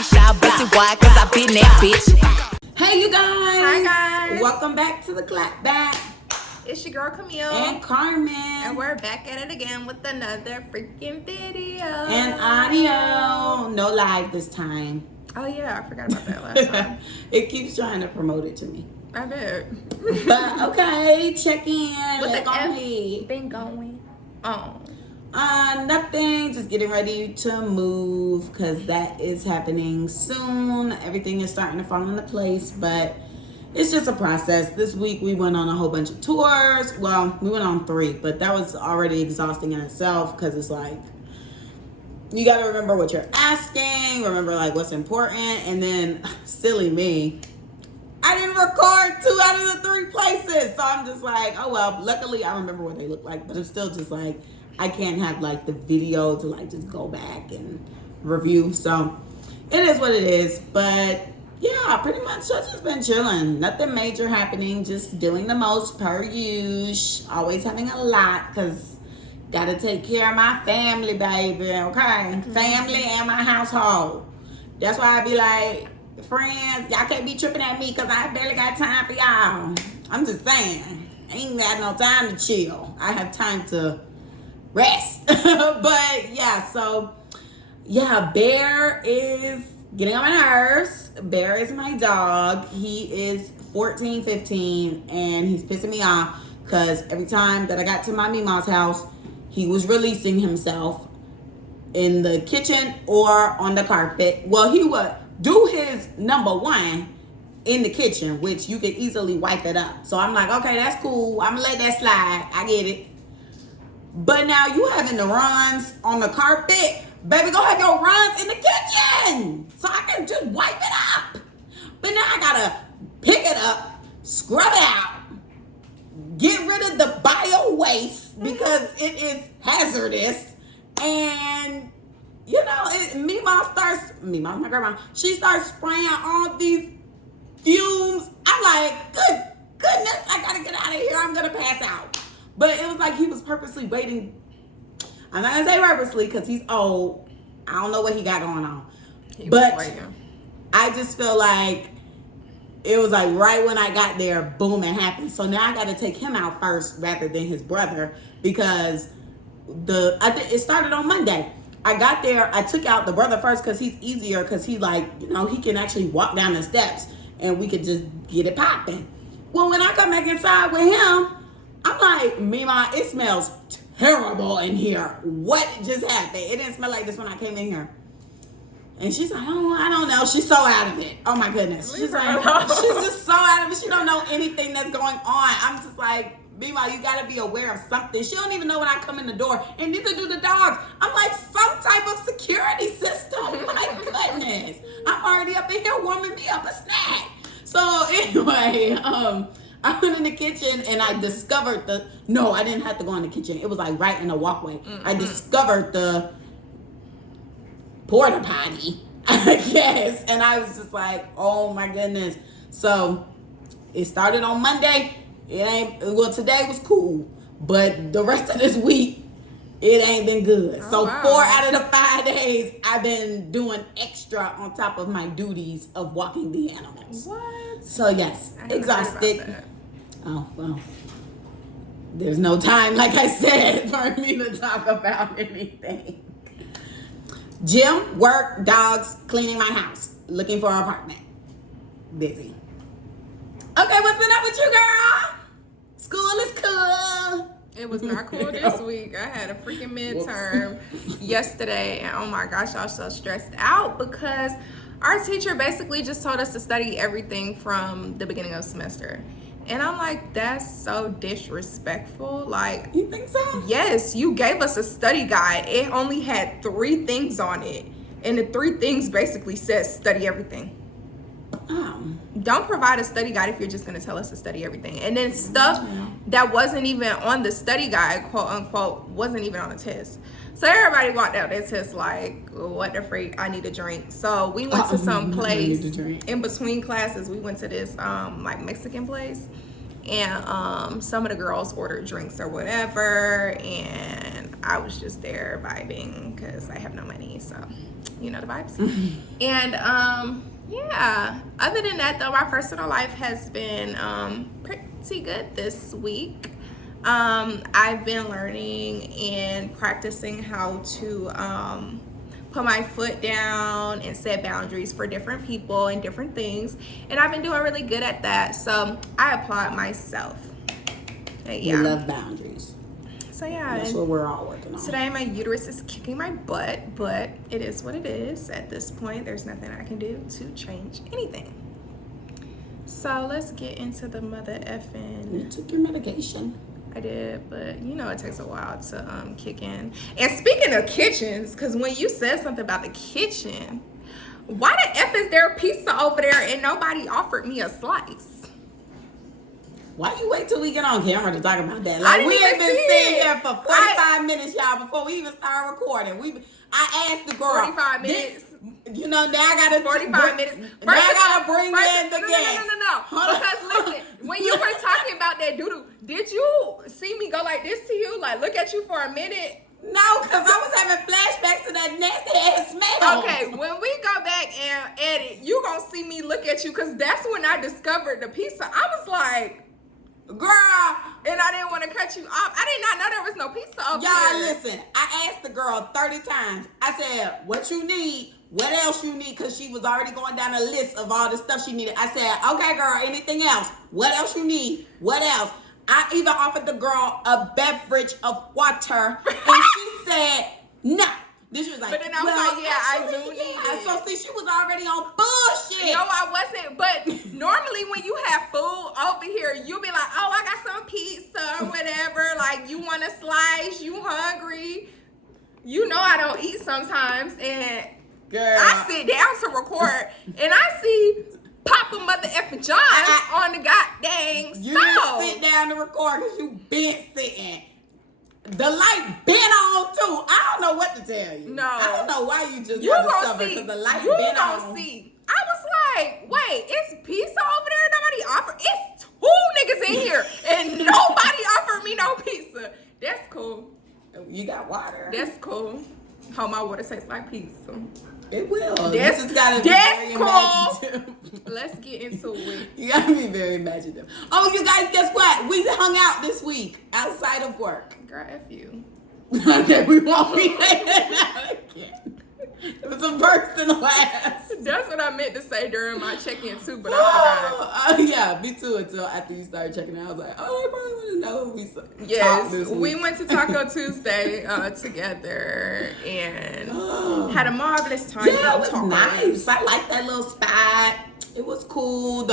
ain't shy about it. Why? Cause I been that bitch. Hey you guys! Hi guys! Welcome back to the Clapback. It's your girl Camille and Carmen. And we're back at it again with another freaking video. And audio. No live this time. Oh yeah, I forgot about that last time. It keeps trying to promote it to me. I bet. But okay, check in. What the F been going on? Nothing. Just getting ready to move because that is happening soon. Everything is starting to fall into place, but it's just a process. This week we went on a whole bunch of tours. Well, we went on 3, but that was already exhausting in itself because it's like you got to remember what you're asking, remember like what's important, and then silly me, I didn't record 2 out of the 3 places, so I'm just like, oh well. Luckily, I remember what they look like, but it's still just like I can't have like the video to like just go back and review. So it is what it is, but yeah, pretty much I've just been chilling. Nothing major happening, just doing the most per usual. Always having a lot because gotta take care of my family, baby, okay? Mm-hmm. Family and my household. That's why I be like, friends, y'all can't be tripping at me because I barely got time for y'all. I'm just saying, I ain't got no time to chill. I have time to rest. But yeah, so yeah, Bear is getting on my nerves. Bear is my dog. He is 14, 15, and he's pissing me off because every time that I got to my Mima's house, he was releasing himself in the kitchen or on the carpet. Well, he would do his number one in the kitchen, which you can easily wipe it up. So I'm like, okay, that's cool. I'm gonna let that slide. I get it. But now you having the runs on the carpet. Baby, go have your runs in the kitchen so I can just wipe it up. But now I gotta pick it up, scrub it out, get rid of the bio waste because it is hazardous. And you know, Mima, my grandma, she starts spraying all these fumes. I'm like, goodness, I gotta get out of here. I'm gonna pass out. But it was like he was purposely waiting. I'm not gonna say purposely because he's old. I don't know what he got going on. But I just feel like it was like right when I got there, boom, it happened. So now I got to take him out first rather than his brother because I think it started on Monday. I got there, I took out the brother first because he's easier because he like, you know, he can actually walk down the steps and we could just get it popping. Well, when I come back inside with him, I'm like, Mima, it smells terrible in here. What just happened? It didn't smell like this when I came in here. And she's like, oh, I don't know. She's so out of it. Oh my goodness. She's like, she's just so out of it. She don't know anything that's going on. I'm just like, Mima, you gotta be aware of something. She don't even know when I come in the door, and neither do the dogs. I'm like, some type of security system. My goodness. I'm already up in here warming me up a snack. So anyway, I went in the kitchen and I discovered I didn't have to go in the kitchen. It was like right in the walkway. Mm-hmm. I discovered the porta potty, I guess. And I was just like, oh my goodness. So it started on Monday. Today was cool. But the rest of this week, it ain't been good. Oh, so wow. 4 out of the 5 days, I've been doing extra on top of my duties of walking the animals. What? So yes, exhausted. Oh, well, there's no time, like I said, for me to talk about anything. Gym, work, dogs, cleaning my house, looking for an apartment. Busy. Okay, what's been up with you, girl? School is cool. It was not cool this week. I had a freaking midterm yesterday, and oh my gosh, I was so stressed out because our teacher basically just told us to study everything from the beginning of the semester. And I'm like, that's so disrespectful. Like, you think so? Yes, you gave us a study guide. It only had 3 things on it. And the 3 things basically says study everything. Don't provide a study guide if you're just going to tell us to study everything. And then stuff that wasn't even on the study guide, quote unquote, wasn't even on the test. So everybody walked out their test like, what the freak, I need a drink. So we went to some place in between classes. We went to this like Mexican place. And some of the girls ordered drinks or whatever. And I was just there vibing because I have no money. So You know the vibes. And yeah, other than that though, my personal life has been pretty good this week. I've been learning and practicing how to put my foot down and set boundaries for different people and different things, and I've been doing really good at that, so I applaud myself. Yeah. We love boundaries. So yeah, that's what we're all working on. Today my uterus is kicking my butt, but it is what it is. At this point, there's nothing I can do to change anything. So let's get into the mother effing. You took your medication. I did, but you know it takes a while to kick in. And speaking of kitchens, because when you said something about the kitchen, why the F is there pizza over there and nobody offered me a slice? Why you wait till we get on camera to talk about that? Like, we have been sitting here for 45 minutes, y'all, before we even start recording. I asked the girl. 45 minutes. You know, now I gotta 45 minutes. Now I gotta bring in the guest. No. Because listen, when you were talking about that doodle, did you see me go like this to you? Like, look at you for a minute? No, because I was having flashbacks to that nasty ass smell. Okay, when we go back and edit, you gonna see me look at you, because that's when I discovered the pizza. I was like, girl, and I didn't want to cut you off. I did not know there was no pizza over there. Y'all, listen, I asked the girl 30 times. I said, what you need? What else you need? Because she was already going down a list of all the stuff she needed. I said, okay, girl, anything else? What else you need? What else? I even offered the girl a beverage of water, and she said, no. Then she was like, but then I was like, yeah, I do need it. So see, she was already on bullshit. No, I wasn't. But normally when you have food over here, you'll be like, oh, I got some pizza or whatever. Like, you want a slice? You hungry? You know I don't eat sometimes. And girl, I sit down to record, and I see Papa Mother effing John on the goddamn stove. You didn't sit down to record because you been sitting. The light been on too. I don't know what to tell you. No. I don't know why you just you gonna see. Because the light you been gonna on. See. I was like, wait, it's pizza over there? Nobody offered. It's 2 niggas in here, and nobody offered me no pizza. That's cool. You got water. That's cool. How my water tastes like pizza. It will. That's cool. Let's get into it. You gotta be very imaginative. Oh, you guys, guess what? We hung out this week outside of work. Girl, F you. Okay, we won't be again. It was a first and a last. That's what I meant to say during my check-in too, but I forgot. Yeah, me too. Until after you started checking out, I was like, oh, I probably want to know if we yes, this week. We went to Taco Tuesday together and had a marvelous time. Yeah, it was nice. I like that little spot. It was cool.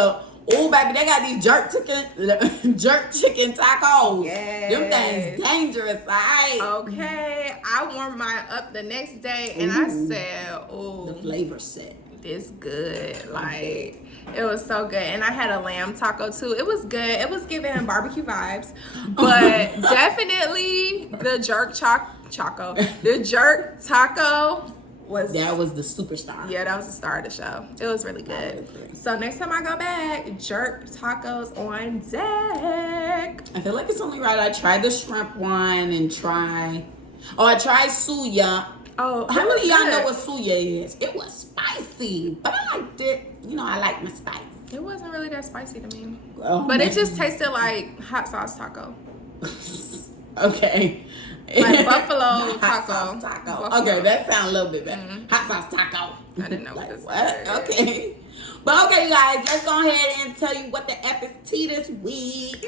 Oh, baby, they got these jerk chicken tacos. Yes. Them things dangerous, right? Okay. I warmed mine up the next day, and I said, oh. The flavor set. This good. Like, it was so good. And I had a lamb taco, too. It was good. It was giving barbecue vibes. But definitely the jerk the jerk taco was the superstar. Yeah, that was the star of the show. It was really good. So next time I go back, jerk tacos on deck. I feel like it's only right. I tried the shrimp one and I tried suya. Oh, how many of y'all know what suya is? It was spicy, but I liked it. You know, I like my spice. It wasn't really that spicy to me, but it just tasted like hot sauce taco. Okay. Like buffalo hot sauce taco. Okay, that sounds a little bit better. Hot sauce taco. I didn't know like, what this was. Okay. But okay, guys, let's go ahead and tell you what the F is T this week.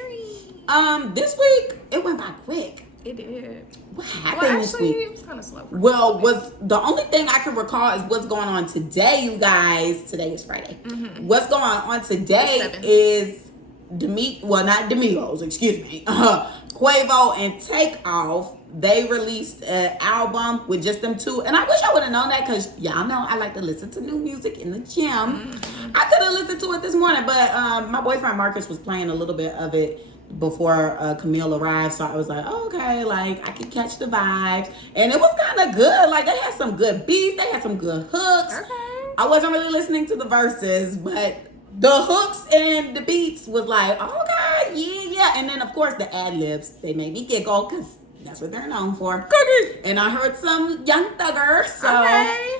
This week, it went by quick. It did. What happened this week? It was kind of slow. Was the only thing I can recall is what's going on today, you guys. Today is Friday. Mm-hmm. What's going on today is not Demigos, excuse me. Quavo and Takeoff. They released an album with just them two, and I wish I would have known that because y'all know I like to listen to new music in the gym. Mm-hmm. I could have listened to it this morning, but my boyfriend Marcus was playing a little bit of it before Camille arrived, so I was like, oh, okay, like I could catch the vibes, and it was kind of good. Like they had some good beats, they had some good hooks. Okay. I wasn't really listening to the verses, but the hooks and the beats was like, okay, yeah, and then of course the ad libs, they made me giggle because that's what they're known for. Cookie. And I heard some Young Thugger, so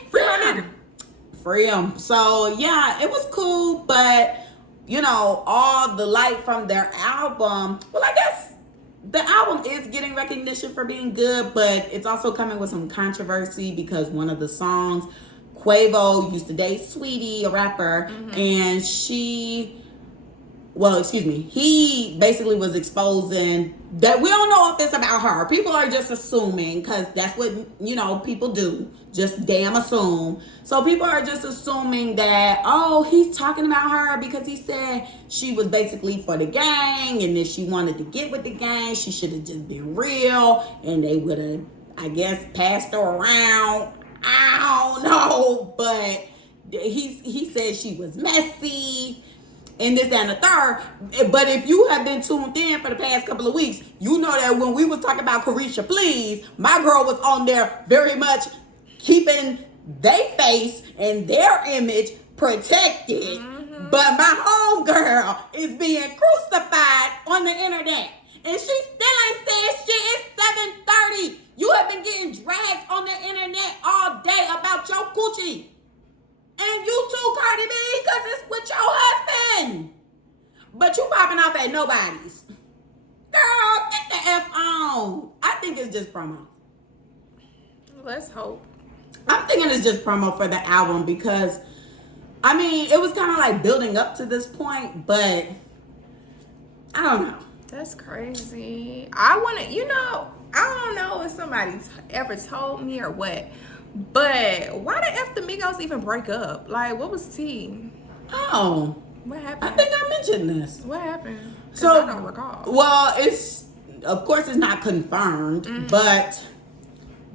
Free my nigga. Free him. So yeah, it was cool, but you know, all the light from their album. Well, I guess the album is getting recognition for being good, but it's also coming with some controversy because one of the songs, Quavo used to date Sweetie, a rapper, and he basically was exposing that we don't know if it's about her. People are just assuming because that's what, you know, people do. Just damn assume. So people are just assuming that, oh, he's talking about her because he said she was basically for the gang and if she wanted to get with the gang, she should have just been real and they would have, I guess, passed her around. I don't know, but he said she was messy and this, that, and the third. But if you have been tuned in for the past couple of weeks, you know that when we was talking about Carisha Please, my girl was on there very much keeping their face and their image protected. But my homegirl is being crucified on the internet. And she still ain't said shit. It's 7:30. You have been getting dragged on the internet all day about your coochie. And you too, Cardi B, because it's with your husband. But you popping off at nobody's. Girl, get the F on. I think it's just promo. Let's hope. I'm thinking it's just promo for the album because, I mean, it was kind of like building up to this point, but I don't know. That's crazy. I want to, you know, I don't know if somebody's ever told me or what, but why the F the Migos even break up? Like, what was tea? Oh. What happened? I think I mentioned this. What happened? So, I don't recall. Well, of course it's not confirmed, but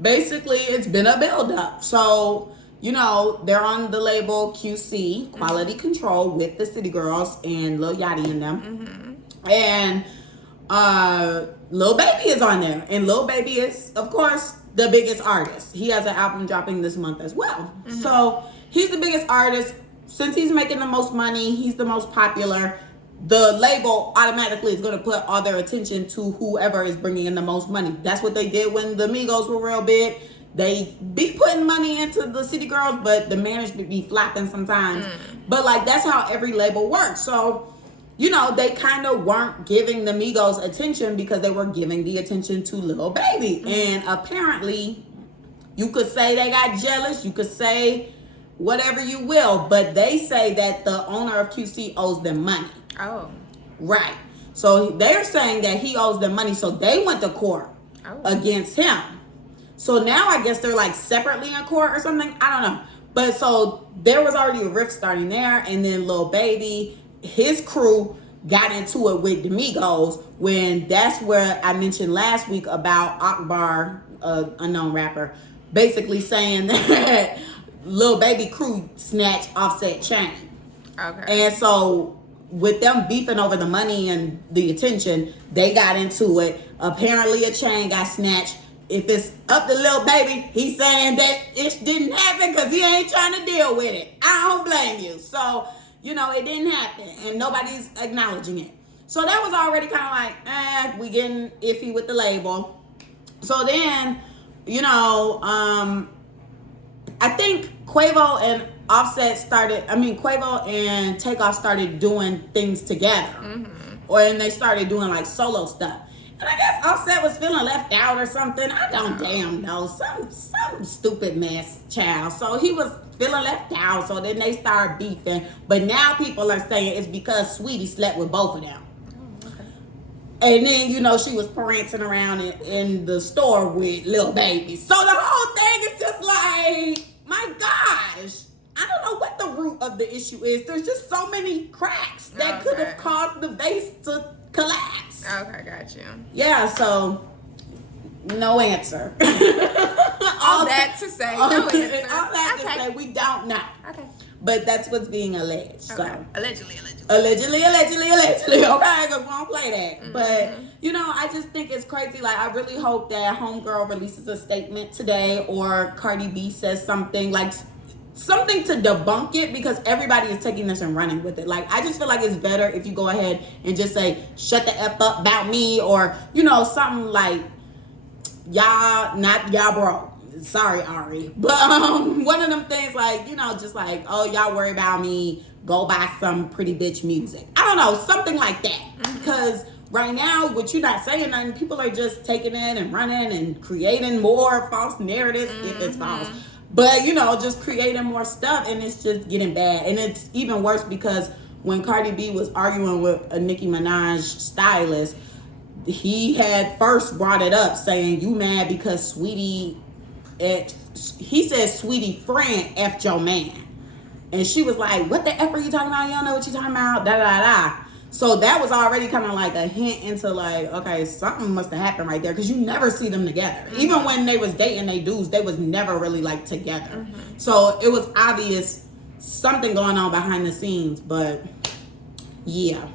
basically it's been a build-up. So, you know, they're on the label QC, Quality Control, with the City Girls and Lil Yachty in them. And Lil Baby is on there. And Lil Baby is, of course, the biggest artist. He has an album dropping this month as well. So he's the biggest artist. Since he's making the most money, he's the most popular. The label automatically is going to put all their attention to whoever is bringing in the most money. That's what they did when the Migos were real big. They be putting money into the City Girls, but the management be flopping sometimes. But like, that's how every label works. So, you know, they kind of weren't giving the Migos attention because they were giving the attention to Lil Baby. And apparently, you could say they got jealous. You could say whatever you will. But they say that the owner of QC owes them money. Oh. Right. So they're saying that he owes them money. So they went to court against him. So now I guess they're like separately in court or something. I don't know. But so there was already a rift starting there. And then Lil Baby, his crew got into it with the Migos when that's where I mentioned last week about Akbar, unknown rapper, basically saying that Lil Baby crew snatched Offset chain. Okay. And so with them beefing over the money and the attention, they got into it. Apparently a chain got snatched. If it's up to Lil Baby, he's saying that it didn't happen because he ain't trying to deal with it. I don't blame you. So, you know, it didn't happen and nobody's acknowledging it. So that was already kind of like, we getting iffy with the label. So then, you know, I think Quavo and Quavo and Takeoff started doing things together. And they started doing like solo stuff. And I guess Offset was feeling left out or something. I don't damn know. Some stupid mess, child. So he was feeling left out. So then they started beefing. But now people are saying it's because Sweetie slept with both of them. Oh, okay. And then, you know, she was prancing around in the store with Lil Baby. So the whole thing is just like, my gosh. I don't know what the root of the issue is. There's just so many cracks that could have caused the vase to collapse. Okay, got you. Yeah, so no answer. all that to say, no answer. All that to say, we don't know. Okay. But that's what's being alleged. Okay. So Allegedly. Okay, because we don't play that. But, you know, I just think it's crazy. Like, I really hope that Homegirl releases a statement today or Cardi B says something like something to debunk it because everybody is taking this and running with it. Like, I just feel like it's better if you go ahead and just say, shut the F up about me or, you know, something like, y'all broke. sorry, Ari. But one of them things like, you know, just like, oh, y'all worry about me, go buy some pretty bitch music. I don't know, something like that. Because right now, with you not saying nothing, people are just taking it and running and creating more false narratives, if it's false. But, you know, just creating more stuff, and it's just getting bad. And it's even worse because when Cardi B was arguing with a Nicki Minaj stylist, he had first brought it up saying, you mad because he said Sweetie friend effed your man. And she was like, what the F are you talking about? You don't know what you're talking about, da da da. So that was already kind of like a hint into like, okay, something must have happened right there, because you never see them together. Even when they was dating they dudes, they was never really like together. So it was obvious something going on behind the scenes, but yeah.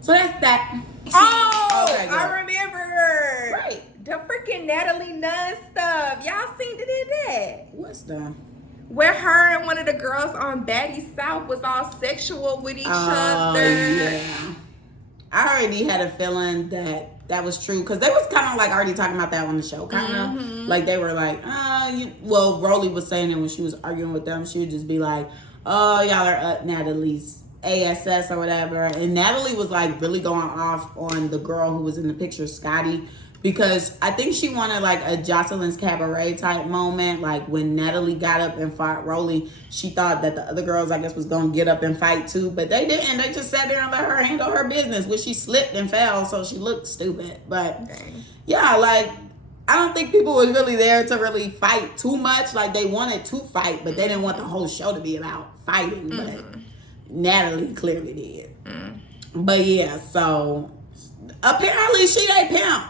So that's that. Oh, okay, I remember. Right. The freaking Natalie Nunn stuff. Y'all seen that? What's that? Where her and one of the girls on Baddie South was all sexual with each other. Yeah. I already had a feeling that was true, because they was kind of like already talking about that on the show, kind of like they were like, Rolly was saying it when she was arguing with them. She would just be like, oh, y'all are up Natalie's ASS or whatever. And Natalie was like really going off on the girl who was in the picture, Scotty, because I think she wanted like a Jocelyn's Cabaret type moment. Like when Natalie got up and fought Rolly, she thought that the other girls, I guess, was going to get up and fight too, but they didn't. They just sat there and let her handle her business, which she slipped and fell, so she looked stupid. But yeah, like I don't think people were really there to really fight too much. Like they wanted to fight, but they didn't want the whole show to be about fighting. But Natalie clearly did. But yeah, so apparently she ain't pimp.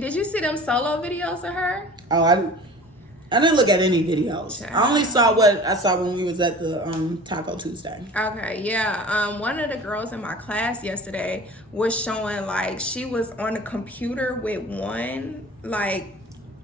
Did you see them solo videos of her? Oh, I didn't look at any videos. I only saw what I saw when we was at the Taco Tuesday. Okay, yeah. One of the girls in my class yesterday was showing like she was on a computer with one, like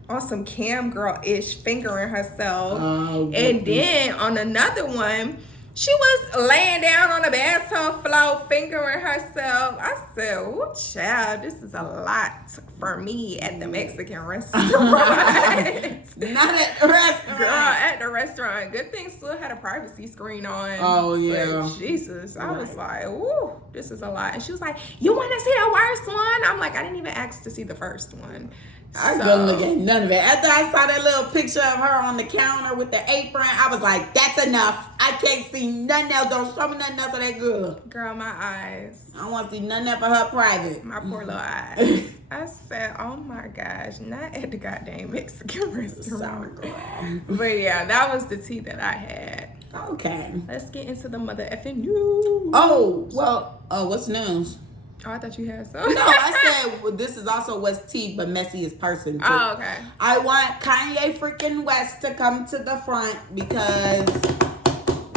on some cam girl-ish fingering herself. And then on another one, she was laying down on the bathroom floor fingering herself. I said, oh, child, this is a lot for me at the Mexican restaurant. Not at the restaurant. Girl, at the restaurant. Good thing still had a privacy screen on. Oh, yeah. But Jesus, I was like, ooh, this is a lot. And she was like, you want to see the worst one? I'm like, I didn't even ask to see the first one. I couldn't look at none of it. After I saw that little picture of her on the counter with the apron, I was like, that's enough. I can't see nothing else. Don't show me nothing else of that girl. Girl, my eyes. I want to see nothing else of her private. My poor little eyes. I said, oh my gosh, not at the goddamn Mexican restaurant. But yeah, that was the tea that I had. Okay. Let's get into the mother effing news. Oh, well, what's news? Oh, I thought you had some. No, I said well, this is also West T, but Messiest Person too. Oh, okay. I want Kanye freaking West to come to the front, because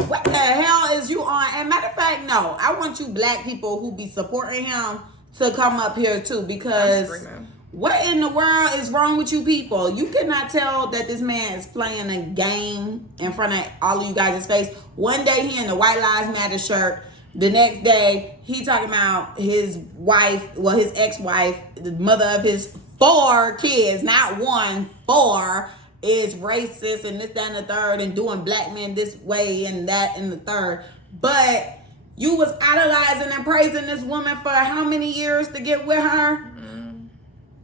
what the hell is you on? And matter of fact, no, I want you black people who be supporting him to come up here too, because what in the world is wrong with you people? You cannot tell that this man is playing a game in front of all of you guys' face. One day he in the White Lives Matter shirt. The next day, he talking about his wife, well, his ex-wife, the mother of his 4 kids, not 1, 4, is racist and this, that, and the third, and doing black men this way and that and the third. But you was idolizing and praising this woman for how many years to get with her?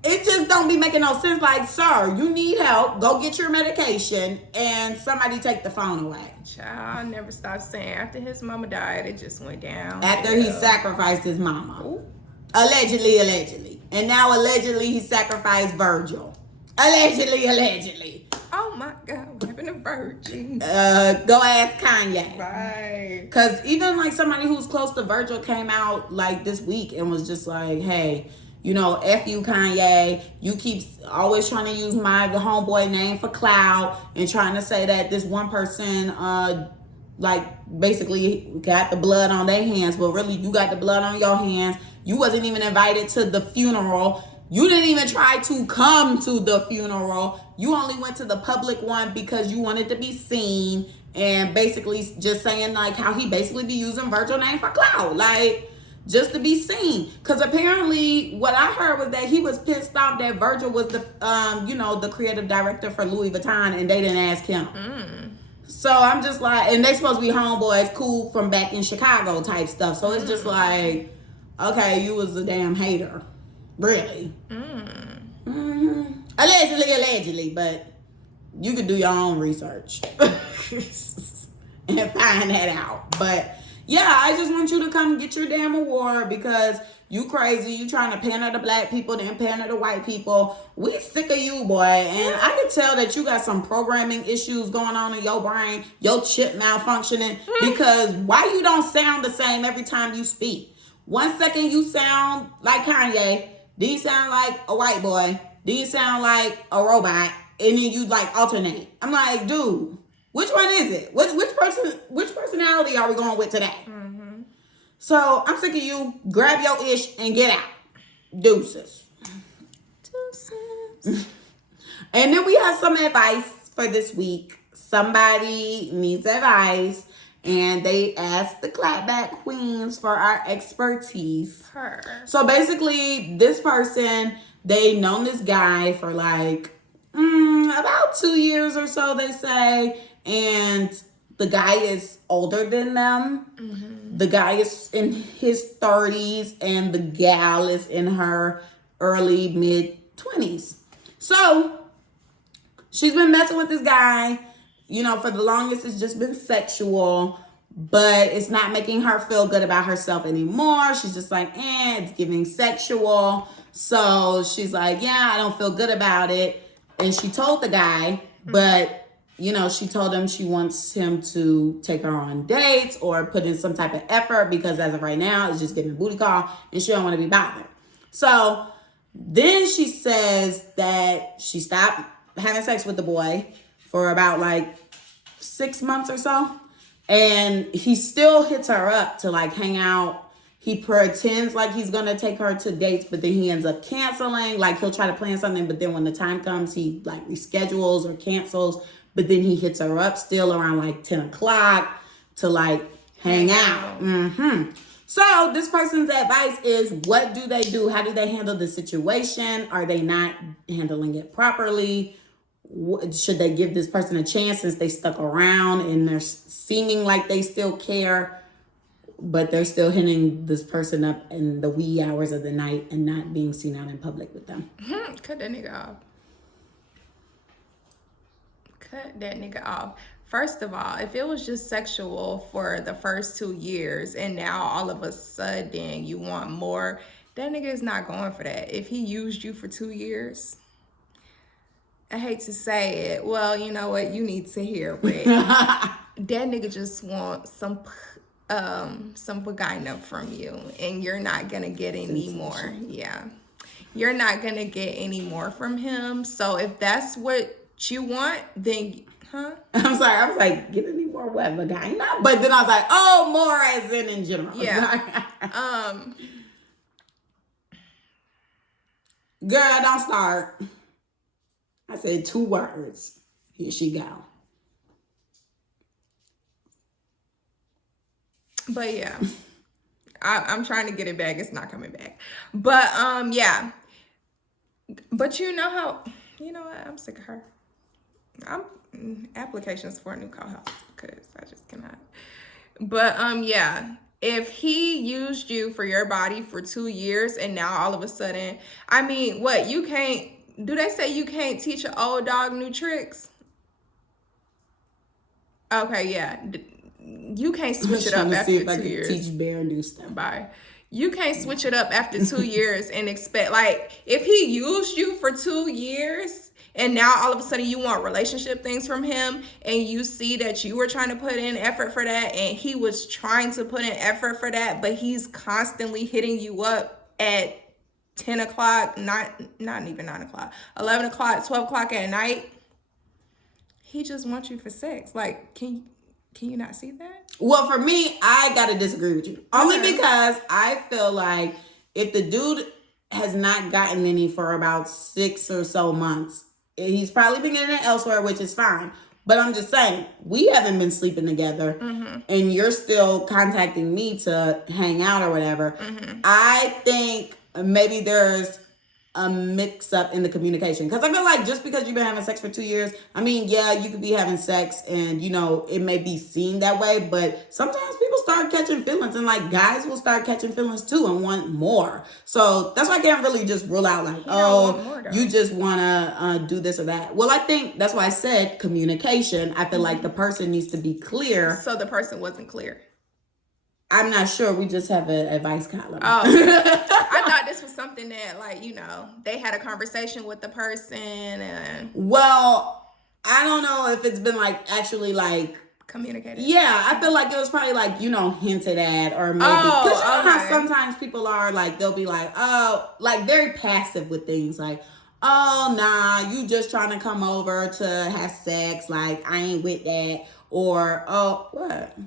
It just don't be making no sense. Like, sir, you need help. Go get your medication, and somebody take the phone away. Child, I never stopped saying. After his mama died, it just went down. After he sacrificed his mama. Ooh. Allegedly. And now allegedly he sacrificed Virgil. Allegedly. Oh my God, what happened to Virgil? Go ask Kanye. Right. Because even like somebody who's close to Virgil came out like this week and was just like, hey, you know, F you, Kanye. You keep always trying to use my homeboy name for clout and trying to say that this one person, like, basically got the blood on their hands. But really, you got the blood on your hands. You wasn't even invited to the funeral. You didn't even try to come to the funeral. You only went to the public one because you wanted to be seen. And basically just saying, like, how he basically be using Virgil name for clout. Like, just to be seen. Because apparently what I heard was that he was pissed off that Virgil was the the creative director for Louis Vuitton and they didn't ask him. So I'm just like, and they supposed to be homeboys, cool from back in Chicago type stuff. So it's just like, okay, you was a damn hater. Really. Allegedly, but you could do your own research and find that out. But yeah, I just want you to come get your damn award because you crazy. You trying to pander to black people, then pander to white people. We sick of you, boy. And I can tell that you got some programming issues going on in your brain, your chip malfunctioning, because why you don't sound the same every time you speak? 1 second you sound like Kanye, then you sound like a white boy, then you sound like a robot, and then you like alternate. I'm like, dude, which one is it? Which personality are we going with today? So I'm sick of you. Grab your ish and get out. Deuces. And then we have some advice for this week. Somebody needs advice, and they asked the Clapback Queens for our expertise. So basically, this person, they known this guy for like about 2 years or so, they say, and the guy is older than them. The guy is in his 30s and the gal is in her early mid-20s. So she's been messing with this guy, for the longest. It's just been sexual, but it's not making her feel good about herself anymore. She's just like, it's giving sexual. So she's like, I don't feel good about it. And she told the guy, but she told him she wants him to take her on dates or put in some type of effort because as of right now, it's just giving a booty call and she don't want to be bothered. So then she says that she stopped having sex with the boy for about like 6 months or so. And he still hits her up to like hang out. He pretends like he's going to take her to dates, but then he ends up canceling. Like he'll try to plan something, but then when the time comes, he like reschedules or cancels. But then he hits her up still around like 10 o'clock to like hang out. So this person's advice is, what do they do? How do they handle the situation? Are they not handling it properly? Should they give this person a chance since they stuck around and they're seeming like they still care, but they're still hitting this person up in the wee hours of the night and not being seen out in public with them? Cut that nigga off. Cut that nigga off. First of all, if it was just sexual for the first 2 years and now all of a sudden you want more, that nigga is not going for that. If he used you for 2 years, I hate to say it. Well, you know what? You need to hear it. That nigga just wants some vagina from you, and you're not gonna get any more. Yeah, you're not gonna get any more from him. So if that's what you want, then I'm sorry, I was like, get any more what, vagina? But then I was like, oh, more as in general. Yeah. Girl, don't start. I said 2 words. Here she go. But yeah, I'm trying to get it back. It's not coming back. But yeah. But you know what? I'm sick of her. I'm applications for a new co-host because I just cannot. But yeah, if he used you for your body for 2 years and now all of a sudden, I mean, what, you can't, do they say you can't teach an old dog new tricks? Okay, yeah. You can't switch it up after 2 years. Teach Bear new stuff. Bye. You can't switch it up after 2 years and expect, like, if he used you for 2 years and now all of a sudden you want relationship things from him and you see that you were trying to put in effort for that and he was trying to put in effort for that, but he's constantly hitting you up at 10 o'clock, not even 9 o'clock, 11 o'clock, 12 o'clock at night, he just wants you for sex. Like, can you not see that? Well, for me, I gotta disagree with you. Only because I feel like if the dude has not gotten any for about 6 or so months, he's probably been getting it elsewhere, which is fine. But I'm just saying, we haven't been sleeping together, and you're still contacting me to hang out or whatever. I think maybe there's a mix up in the communication, because I feel like just because you've been having sex for 2 years, I mean, yeah, you could be having sex and it may be seen that way, but sometimes people start catching feelings, and like guys will start catching feelings too and want more. So that's why I can't really just rule out like, you just want to do this or that. Well, I think that's why I said communication. I feel like the person needs to be clear. So the person wasn't clear. I'm not sure. We just have an advice column. Oh, I thought this was something that, like, they had a conversation with the person and. Well, I don't know if it's been like actually like communicated. Yeah, I feel like it was probably like hinted at, or maybe because know how sometimes people are like, they'll be like, oh, like very passive with things, like, oh nah, you just trying to come over to have sex, like I ain't with that, or oh what.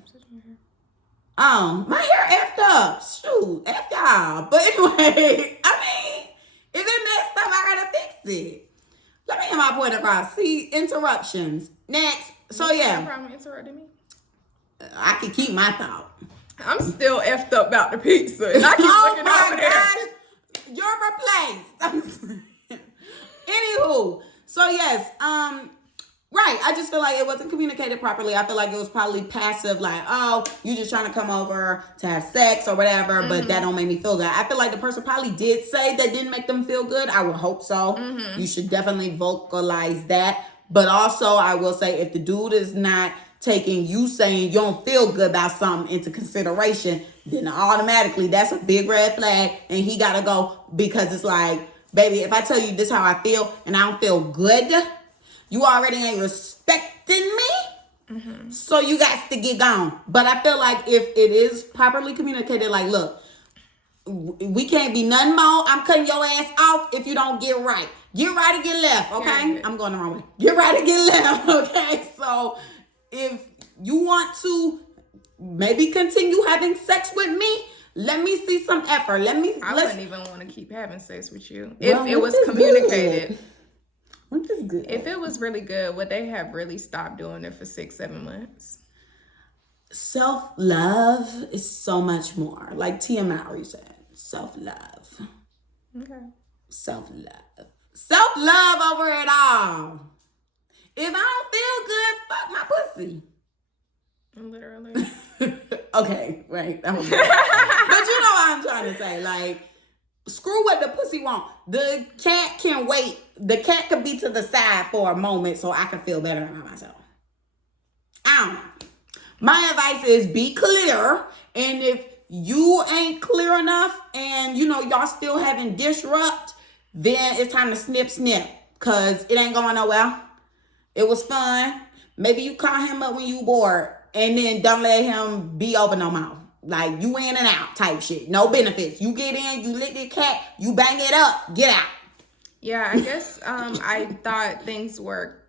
My hair effed up. Shoot, F y'all. But anyway, I mean, if it messed up, I gotta fix it. Let me get my point across. See, interruptions. Next. So yeah. No problem interrupting me. I can keep my thought. I'm still effed up about the pizza, and I keep looking over there. You're replaced. Anywho, so yes, right, I just feel like it wasn't communicated properly. I feel like it was probably passive, like, oh, you just trying to come over to have sex or whatever, but that don't make me feel good. I feel like the person probably did say that didn't make them feel good. I would hope so. You should definitely vocalize that. But also, I will say, if the dude is not taking you saying you don't feel good about something into consideration, then automatically that's a big red flag, and he got to go, because it's like, baby, if I tell you this how I feel and I don't feel good, you already ain't respecting me, so you got to get gone. But I feel like if it is properly communicated, like, look, we can't be nothing more. I'm cutting your ass off if you don't get right. Get right or get left, okay? I'm going the wrong way. Get right or get left, okay? So if you want to maybe continue having sex with me, let me see some effort. I wouldn't even want to keep having sex with you if it was communicated. Good. If it was really good, would they have really stopped doing it for 6-7 months? Self-love is so much more. Like Tia Mowry said, self-love. Okay. Self-love. Self-love over it all. If I don't feel good, fuck my pussy. Literally. Okay, right. That was but you know what I'm trying to say. Like, screw what the pussy want. The cat can wait. The cat can be to the side for a moment so I can feel better about myself. I don't know. My advice is be clear. And if you ain't clear enough and, y'all still having disrupt, then it's time to snip. Because it ain't going nowhere. It was fun. Maybe you call him up when you bored. And then don't let him be over no more. Like, you in and out type shit. No benefits. You get in, you lick the cat, you bang it up, get out. Yeah, I guess I thought things were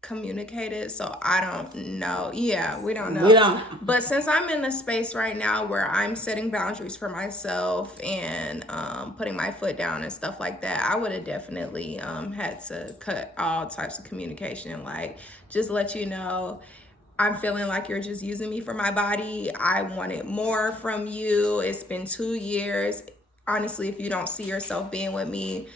communicated, so I don't know. Yeah, we don't know. We don't. But since I'm in a space right now where I'm setting boundaries for myself and putting my foot down and stuff like that, I would have definitely had to cut all types of communication. Like, just let you know, I'm feeling like you're just using me for my body. I wanted more from you. It's been 2 years. Honestly, if you don't see yourself being with me,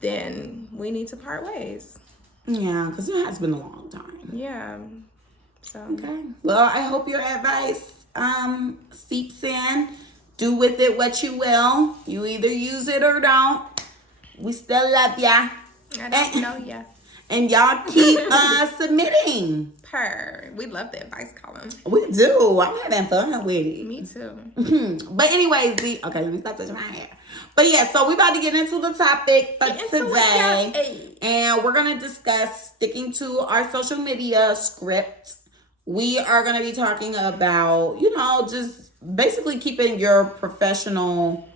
then we need to part ways. Yeah, because it has been a long time. Yeah. So. Okay. Well, I hope your advice seeps in. Do with it what you will. You either use it or don't. We still love ya. I don't know ya. And y'all keep submitting. We love the advice column. We do. I'm having fun with it. Me too. But anyways, okay, let me stop touching my hair. But yeah, so we about to get into the topic for today. And we're going to discuss sticking to our social media script. We are going to be talking about, just basically keeping your professional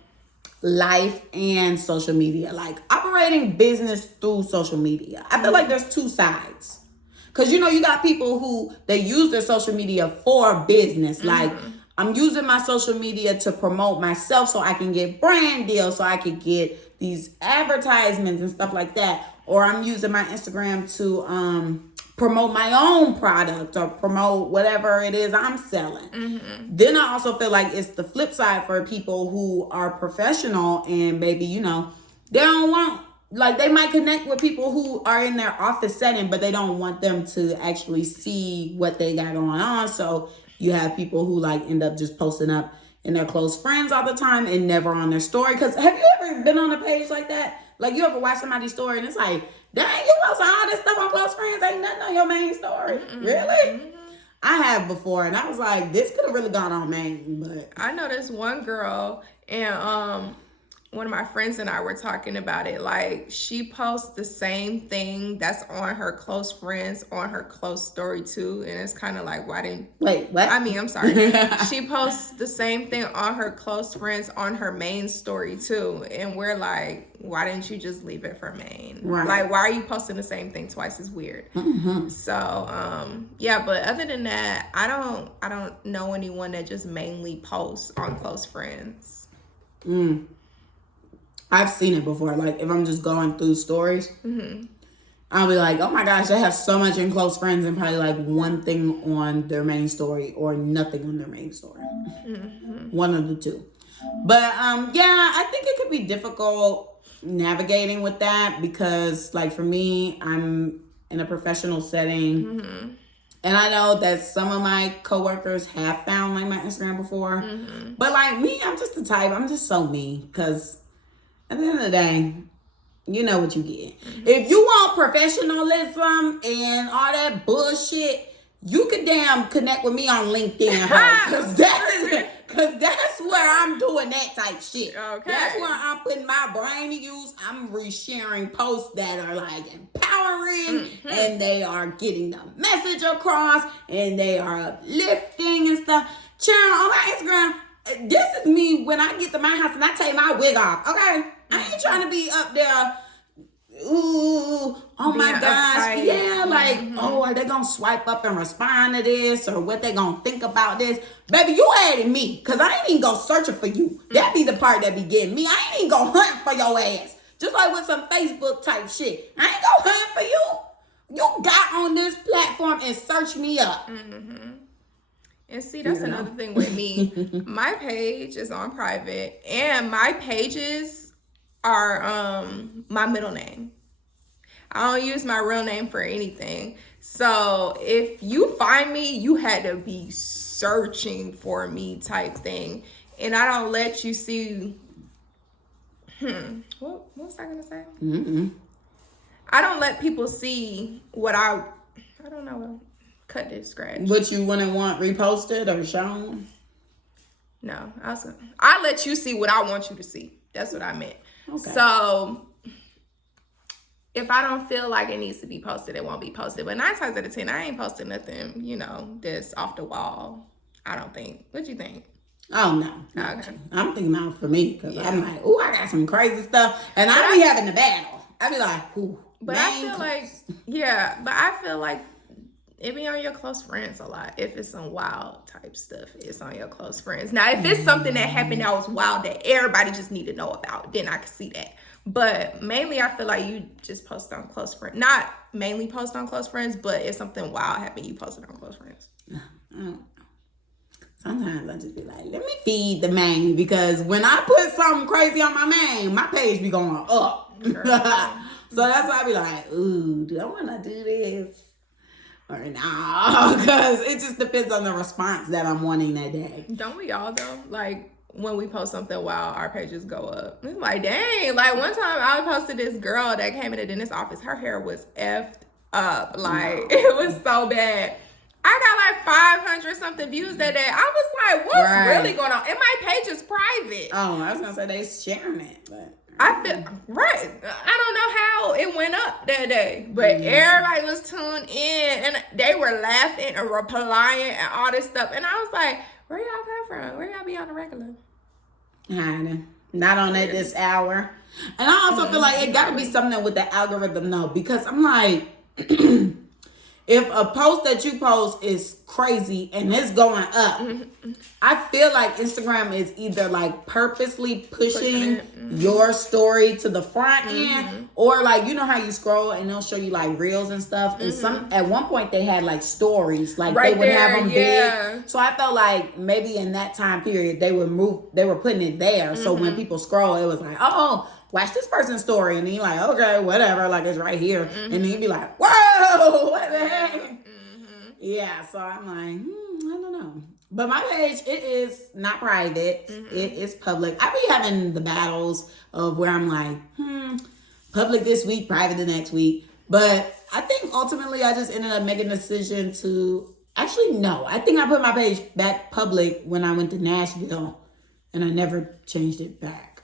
life and social media, like operating business through social media. I feel like there's two sides. Because, you got people who, they use their social media for business. Like, I'm using my social media to promote myself so I can get brand deals, so I can get these advertisements and stuff like that. Or I'm using my Instagram to promote my own product or promote whatever it is I'm selling. Then I also feel like it's the flip side for people who are professional and maybe, you know, they don't want, like, they might connect with people who are in their office setting, but they don't want them to actually see what they got going on. So you have people who like end up just posting up in their close friends all the time and never on their story. Because have you ever been on a page like that? Like, you ever watch somebody's story and it's like, dang, you posting all this stuff on close friends, ain't nothing on your main story. Really? I have before, and I was like, this could have really gone on main. But I know this one girl, and one of my friends and I were talking about it. Like, she posts the same thing that's on her close friends on her close story too, and it's kind of like, why didn't? Wait, what? I mean, I'm sorry. She posts the same thing on her close friends on her main story too, and we're like, why didn't you just leave it for main? Right. Like, why are you posting the same thing twice? Is weird. So, yeah. But other than that, I don't know anyone that just mainly posts on close friends. I've seen it before. Like, if I'm just going through stories, I'll be like, oh my gosh, they have so much in close friends and probably like one thing on their main story or nothing on their main story. One of the two. But yeah, I think it could be difficult navigating with that because, like, for me, I'm in a professional setting. And I know that some of my coworkers have found like my Instagram before. But like me, I'm just the type, I'm just so me because at the end of the day, you know what you get. If you want professionalism and all that bullshit, you could damn connect with me on LinkedIn, because that's where I'm doing that type shit. Okay. That's where I'm putting my brain to use. I'm resharing posts that are like empowering and they are getting the message across and they are uplifting and stuff. Child, on my Instagram, this is me when I get to my house and I take my wig off, okay? I ain't trying to be up there, ooh, oh my gosh, uptight. yeah, like, oh, are they gonna swipe up and respond to this, or what they gonna think about this? Baby, you added me, because I ain't even go searching for you. That be the part that be getting me. I ain't even go hunting for your ass. Just like with some Facebook type shit. I ain't go hunting for you. You got on this platform and search me up. And see, that's another thing with me. My page is on private, and my pages are my middle name. I don't use my real name for anything. So if you find me, you had to be searching for me type thing. And I don't let you see what was I gonna say? I don't let people see what I don't know, cut this scratch. What you wouldn't want reposted or shown? No, I let you see what I want you to see. That's what I meant. Okay. So if I don't feel like it needs to be posted, it won't be posted. But 9 times out of 10, I ain't posting nothing, you know, that's off the wall. I don't think. What you think? Oh, no. Okay. I'm thinking out for me because I'm like, ooh, I got some crazy stuff. And I be having the battle. I be like, ooh. But I feel like, yeah, but I feel like it be on your close friends a lot. If it's some wild type stuff, it's on your close friends. Now, if it's something that happened that was wild that everybody just need to know about, then I can see that. But mainly, I feel like you just post on close friends. Not mainly post on close friends, but if something wild happened, you post it on close friends. Sometimes I just be like, let me feed the main, because when I put something crazy on my main, my page be going up. So that's why I be like, ooh, do I want to do this? Or no, because it just depends on the response that I'm wanting that day. Don't we all though? Like when we post something wild, our pages go up. It's like, dang. Like one time I posted this girl that came in the dentist office. Her hair was effed up. Like it was so bad. I got like 500 something views that day. I was like, what's really going on? And my page is private. Oh, I was gonna say they sharing it, but I feel right. I don't know how it went up that day, but everybody was tuned in and they were laughing and replying and all this stuff. And I was like, where y'all come from? Where y'all be on the regular? Not on at this hour. And I also feel like it gotta be something with the algorithm though, because I'm like, if if a post that you post is crazy and it's going up, I feel like Instagram is either like purposely pushing your story to the front end, or like, you know how you scroll and they'll show you like reels and stuff. And at one point they had like stories, like right they would there, have them big. So I felt like maybe in that time period they were putting it there. So when people scroll, it was like, oh, watch this person's story, and then you're like, okay, whatever, like it's right here, and then you'd be like, whoa, what the heck? Yeah, so I'm like, I don't know. But my page, it is not private. It is public. I be having the battles of where I'm like, public this week, private the next week. But I think ultimately I just ended up making a decision to, actually, no. I think I put my page back public when I went to Nashville, and I never changed it back.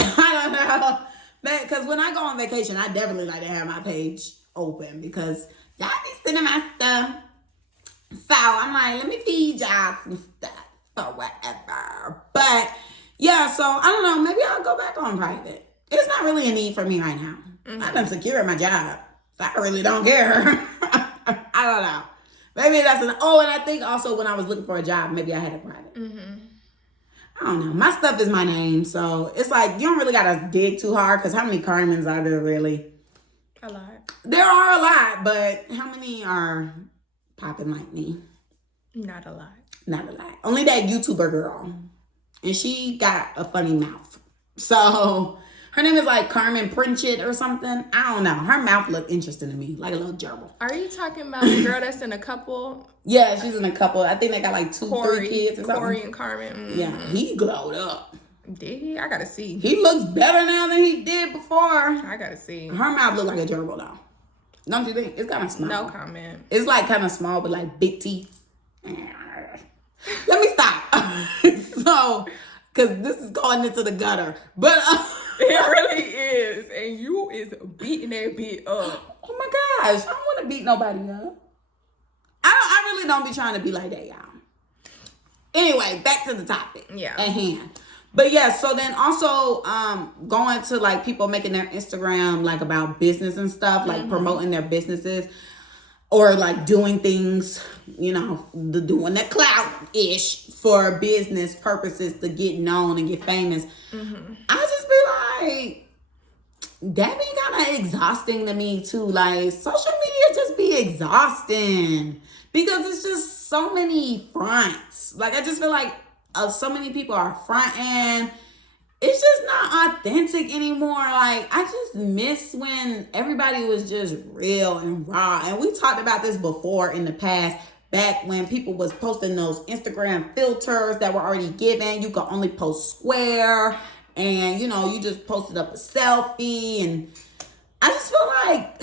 I don't know. Because when I go on vacation, I definitely like to have my page open because y'all be sending my stuff. So I'm like, let me feed y'all some stuff or whatever. But yeah, so I don't know. Maybe I'll go back on private. It's not really a need for me right now. I've been secure at my job. So I really don't care. I don't know. Maybe that's and I think also when I was looking for a job, maybe I had a private. I don't know. My stuff is my name. So it's like, you don't really got to dig too hard because how many Carmens are there really? A lot. There are a lot, but how many are popping like me? Not a lot. Not a lot. Only that YouTuber girl. And she got a funny mouth. So her name is like Carmen Pritchett or something. I don't know. Her mouth looked interesting to me. Like a little gerbil. Are you talking about the girl that's in a couple? Yeah, she's in a couple. I think they got like 3 kids or something. Corey and Carmen. Yeah, he glowed up. Did he? I gotta see. He looks better now than he did before. I gotta see. Her mouth look like a gerbil though. Don't you think? It's kind of small. No comment. It's like kind of small, but like big teeth. Let me stop. So, because this is going into the gutter. But it really is. And you is beating that bit up. Oh my gosh. I don't want to beat nobody up. I really don't be trying to be like that, y'all. Anyway, back to the topic at hand. But yeah, so then also going to like people making their Instagram like about business and stuff, like promoting their businesses or like doing things, you know, doing the clout-ish for business purposes to get known and get famous. I just be like, that be kind of exhausting to me too. Like social media just be exhausting because it's just so many fronts. Like I just feel like so many people are fronting. It's just not authentic anymore. Like I just miss when everybody was just real and raw. And we talked about this before in the past, back when people was posting those Instagram filters that were already given. You could only post square, and you know, you just posted up a selfie. And I just feel like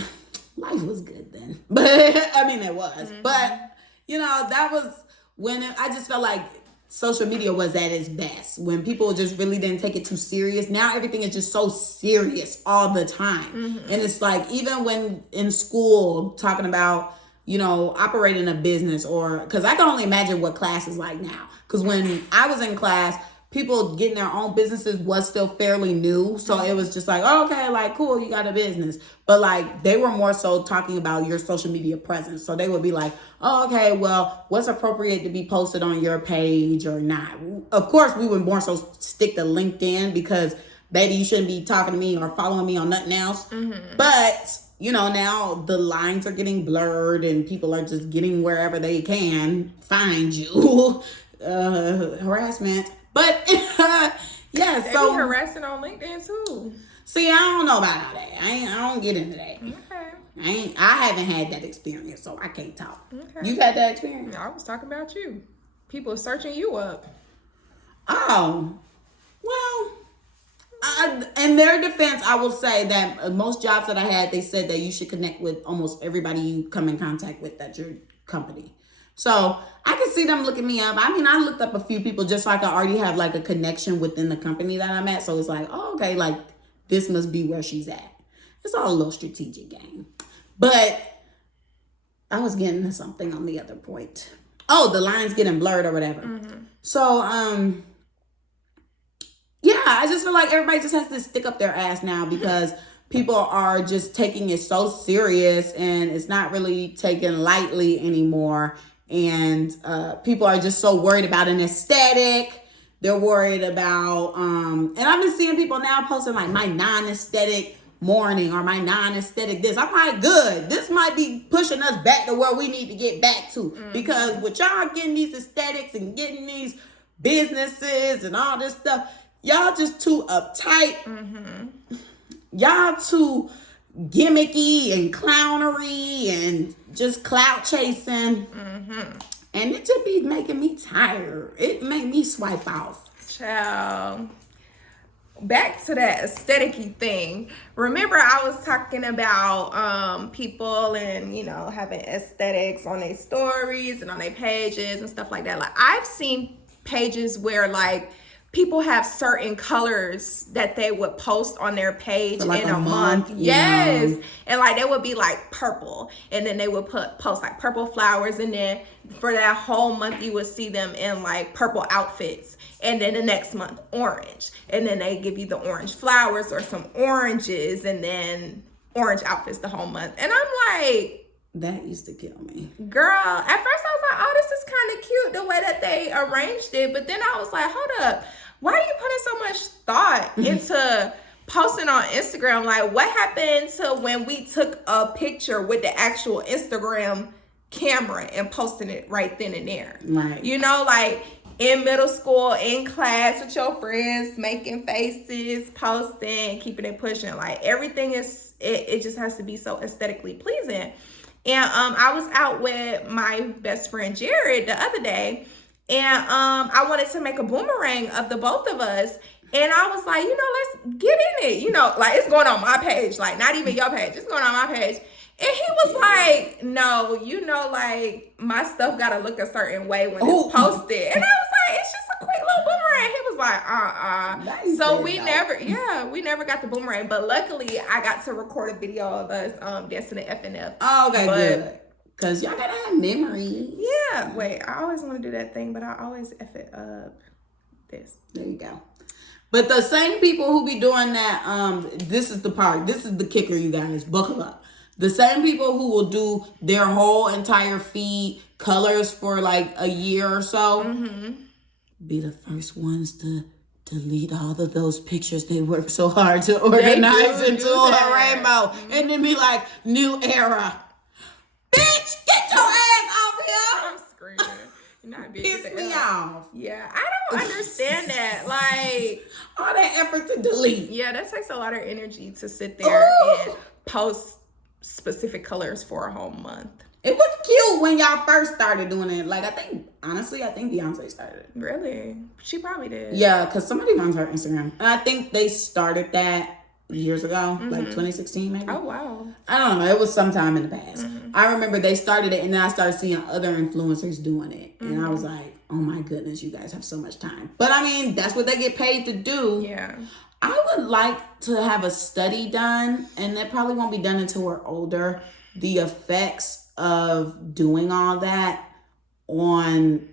life was good then. But I mean, it was. But you know, that was when I just felt like social media was at its best, when people just really didn't take it too serious. Now everything is just so serious all the time. And it's like, even when in school talking about, you know, operating a business, or because I can only imagine what class is like now. Because when I was in class, people getting their own businesses was still fairly new. So it was just like, oh, okay, like, cool, you got a business. But like, they were more so talking about your social media presence. So they would be like, oh, okay, well, what's appropriate to be posted on your page or not? Of course, we would more so stick to LinkedIn because, baby, you shouldn't be talking to me or following me on nothing else. But, you know, now the lines are getting blurred and people are just getting wherever they can find you. Harassment. But yeah, they so be harassing on LinkedIn too. See, I don't know about all that. I don't get into that. Okay. I haven't had that experience, so I can't talk. Okay. You've had that experience? I was talking about you. People are searching you up. Oh, well, in their defense, I will say that most jobs that I had, they said that you should connect with almost everybody you come in contact with at your company. So I can see them looking me up. I mean, I looked up a few people just so I could already have like a connection within the company that I'm at. So it's like, oh, okay, like this must be where she's at. It's all a little strategic game. But I was getting to something on the other point. Oh, the lines getting blurred or whatever. So, yeah, I just feel like everybody just has to stick up their ass now because people are just taking it so serious, and it's not really taken lightly anymore. And people are just so worried about an aesthetic. They're worried about, and I've been seeing people now posting like my non-aesthetic morning or my non-aesthetic this. I'm like, good. This might be pushing us back to where we need to get back to. Because with y'all getting these aesthetics and getting these businesses and all this stuff, y'all just too uptight. Y'all too gimmicky and clownery and just clout chasing. And it just be making me tired. It made me swipe off. Child. Back to that aesthetic-y thing. Remember I was talking about people and, you know, having aesthetics on their stories and on their pages and stuff like that. Like, I've seen pages where, like, people have certain colors that they would post on their page like in a month. Yes. Yeah. And like they would be like purple. And then they would post like purple flowers. And then for that whole month you would see them in like purple outfits. And then the next month orange. And then they give you the orange flowers or some oranges and then orange outfits the whole month. And I'm like, that used to kill me. Girl, at first I was like, oh, this is kind of cute the way that they arranged it. But then I was like, hold up. Why are you putting so much thought into posting on Instagram? Like, what happened to when we took a picture with the actual Instagram camera and posting it right then and there? Right. You know, like in middle school, in class with your friends, making faces, posting, keeping it pushing. Like everything is, it just has to be so aesthetically pleasing. And I was out with my best friend Jared the other day. And I wanted to make a boomerang of the both of us. And I was like, you know, let's get in it. You know, like it's going on my page, like not even your page. It's going on my page. And he was like, no, you know, like my stuff got to look a certain way when it's posted. And I was like, it's just a quick little boomerang. He was like, Nice. So we never got the boomerang. But luckily I got to record a video of us dancing to FNF. Oh, okay, good. Because y'all gotta have memories. Yeah. Wait, I always want to do that thing, but I always F it up. This. There you go. But the same people who be doing that, this is the part. This is the kicker, you guys. Buckle up. The same people who will do their whole entire feed colors for like a year or so be the first ones to delete all of those pictures they worked so hard to organize into a rainbow. And then be like, new era. Bitch, get your ass off here! I'm screaming. You're not Piss me off. Yeah, I don't understand that. Like all that effort to delete. Yeah, that takes a lot of energy to sit there and post specific colors for a whole month. It was cute when y'all first started doing it. Like I think Beyonce started it. Really? She probably did. Yeah, because somebody runs her Instagram, and I think they started that years ago, like 2016 maybe. Oh wow. I don't know. It was sometime in the past. I remember they started it, and then I started seeing other influencers doing it, and I was like, oh my goodness, you guys have so much time. But I mean, that's what they get paid to do. Yeah. I would like to have a study done, and it probably won't be done until we're older, the effects of doing all that on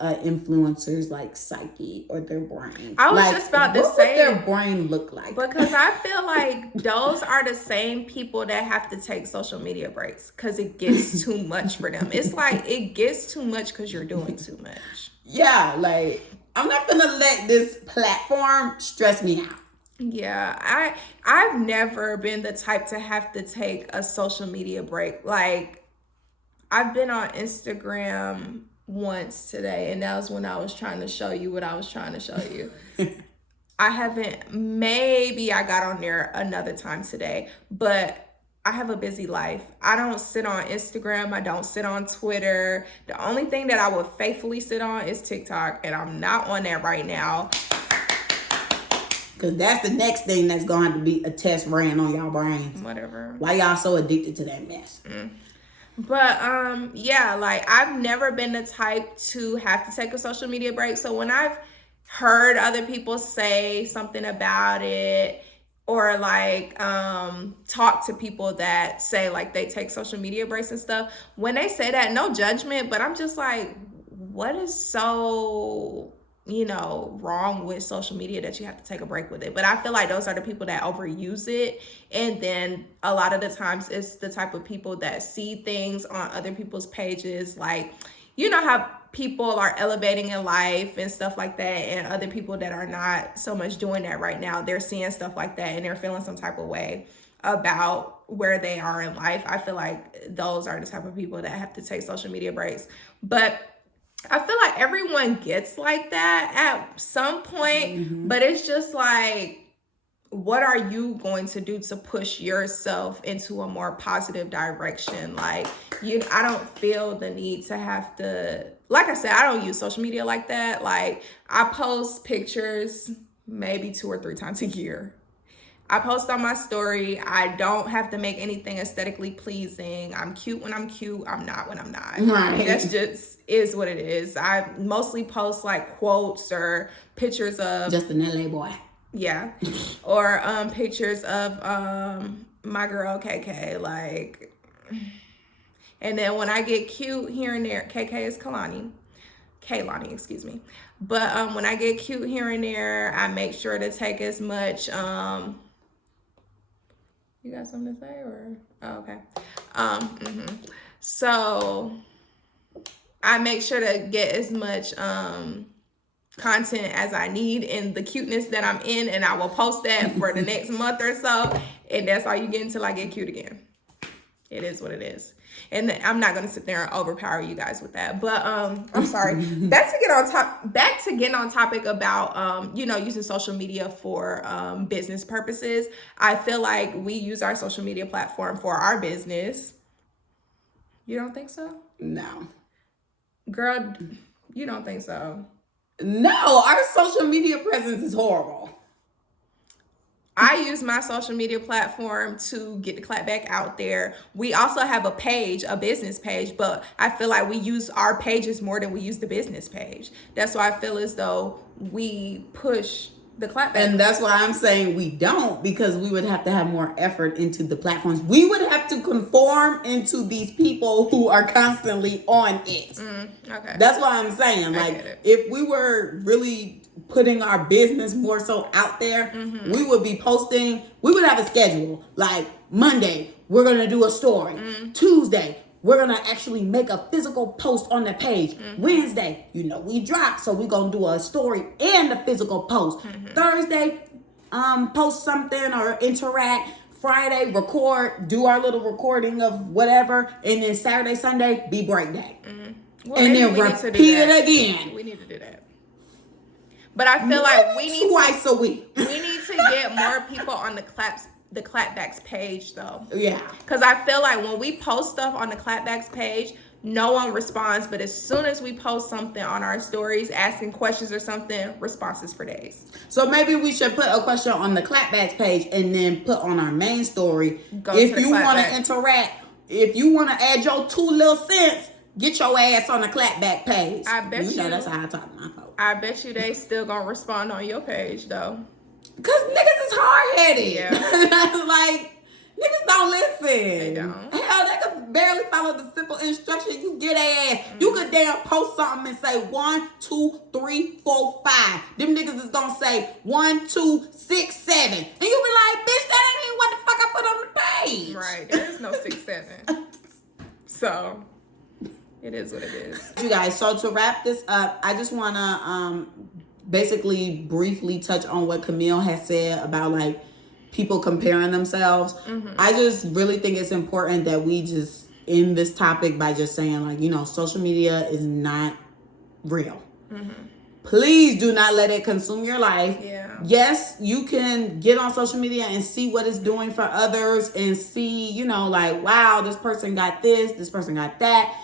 influencers like psyche or their brain. I was just about to say, what would their brain look like? Because I feel like those are the same people that have to take social media breaks because it gets too much for them. It's like it gets too much because you're doing too much. Yeah, like I'm not gonna let this platform stress me out. Yeah, I've never been the type to have to take a social media break. Like I've been on Instagram once today, and that was when I was trying to show you what I was trying to show you. Maybe I got on there another time today, but I have a busy life. I don't sit on Instagram. I don't sit on Twitter. The only thing that I would faithfully sit on is TikTok, and I'm not on that right now. Because that's the next thing that's going to have to be a test ran on y'all brains. Whatever. Why y'all so addicted to that mess? But yeah, like I've never been the type to have to take a social media break. So when I've heard other people say something about it, or like talk to people that say like they take social media breaks and stuff, when they say that, no judgment, but I'm just like, what is so wrong with social media that you have to take a break with it. But I feel like those are the people that overuse it. And then a lot of the times it's the type of people that see things on other people's pages. Like, how people are elevating in life and stuff like that. And other people that are not so much doing that right now, they're seeing stuff like that and they're feeling some type of way about where they are in life. I feel like those are the type of people that have to take social media breaks. But I feel like everyone gets like that at some point, but it's just like, what are you going to do to push yourself into a more positive direction? Like, I don't feel the need to have to, like I said, I don't use social media like that. Like, I post pictures maybe 2 or 3 times a year. I post on my story. I don't have to make anything aesthetically pleasing. I'm cute when I'm cute. I'm not when I'm not. Right. That's just is what it is. I mostly post like quotes or pictures of just an LA boy. Yeah. Or pictures of my girl KK. Like, and then when I get cute here and there, KK is Kaylani, excuse me. But when I get cute here and there, I make sure to take as much you got something to say or okay. So I make sure to get as much content as I need in the cuteness that I'm in, and I will post that for the next month or so, and that's all you get until I get cute again. It is what it is. And I'm not gonna sit there and overpower you guys with that. But I'm sorry. Back to getting on topic about using social media for business purposes. I feel like we use our social media platform for our business. You don't think so? No. Girl, you don't think so? No, our social media presence is horrible. I use my social media platform to get the clapback out there. We also have a page, a business page, but I feel like we use our pages more than we use the business page. That's why I feel as though we push the clapback. And that's why I'm saying we don't, because we would have to have more effort into the platforms. We would have to conform into these people who are constantly on it. Okay. That's why I'm saying, like, if we were really putting our business more so out there, we would be posting, we would have a schedule. Like, Monday, we're going to do a story. Tuesday, we're going to actually make a physical post on the page. Wednesday, we drop, so we're going to do a story and a physical post. Thursday, post something or interact. Friday, record, do our little recording of whatever. And then Saturday, Sunday, be break day. Well, and then repeat it again. We need to do that. But I feel like we need twice a week. We need to get more people on the clapbacks page though. Yeah. Because I feel like when we post stuff on the clapbacks page, no one responds. But as soon as we post something on our stories, asking questions or something, responses for days. So maybe we should put a question on the clapbacks page and then put on our main story. If you want to interact, if you want to add your 2 little cents, get your ass on the clapback page. I bet you know that's how I talk to my folks. I bet you they still gonna respond on your page though. Cause niggas is hard-headed. Yeah. Like, niggas don't listen. They don't. Hell, they could barely follow the simple instructions. You get ass. You could damn post something and say 1, 2, 3, 4, 5. Them niggas is gonna say 1, 2, 6, 7. And you be like, bitch, that ain't even what the fuck I put on the page. Right. There is no 6, 7. So it is what it is. You guys, so to wrap this up, I just want to basically briefly touch on what Camille has said about like people comparing themselves. I just really think it's important that we just end this topic by just saying like, social media is not real. Please do not let it consume your life. Yeah. Yes, you can get on social media and see what it's doing for others and see, like, wow, this person got this person got that.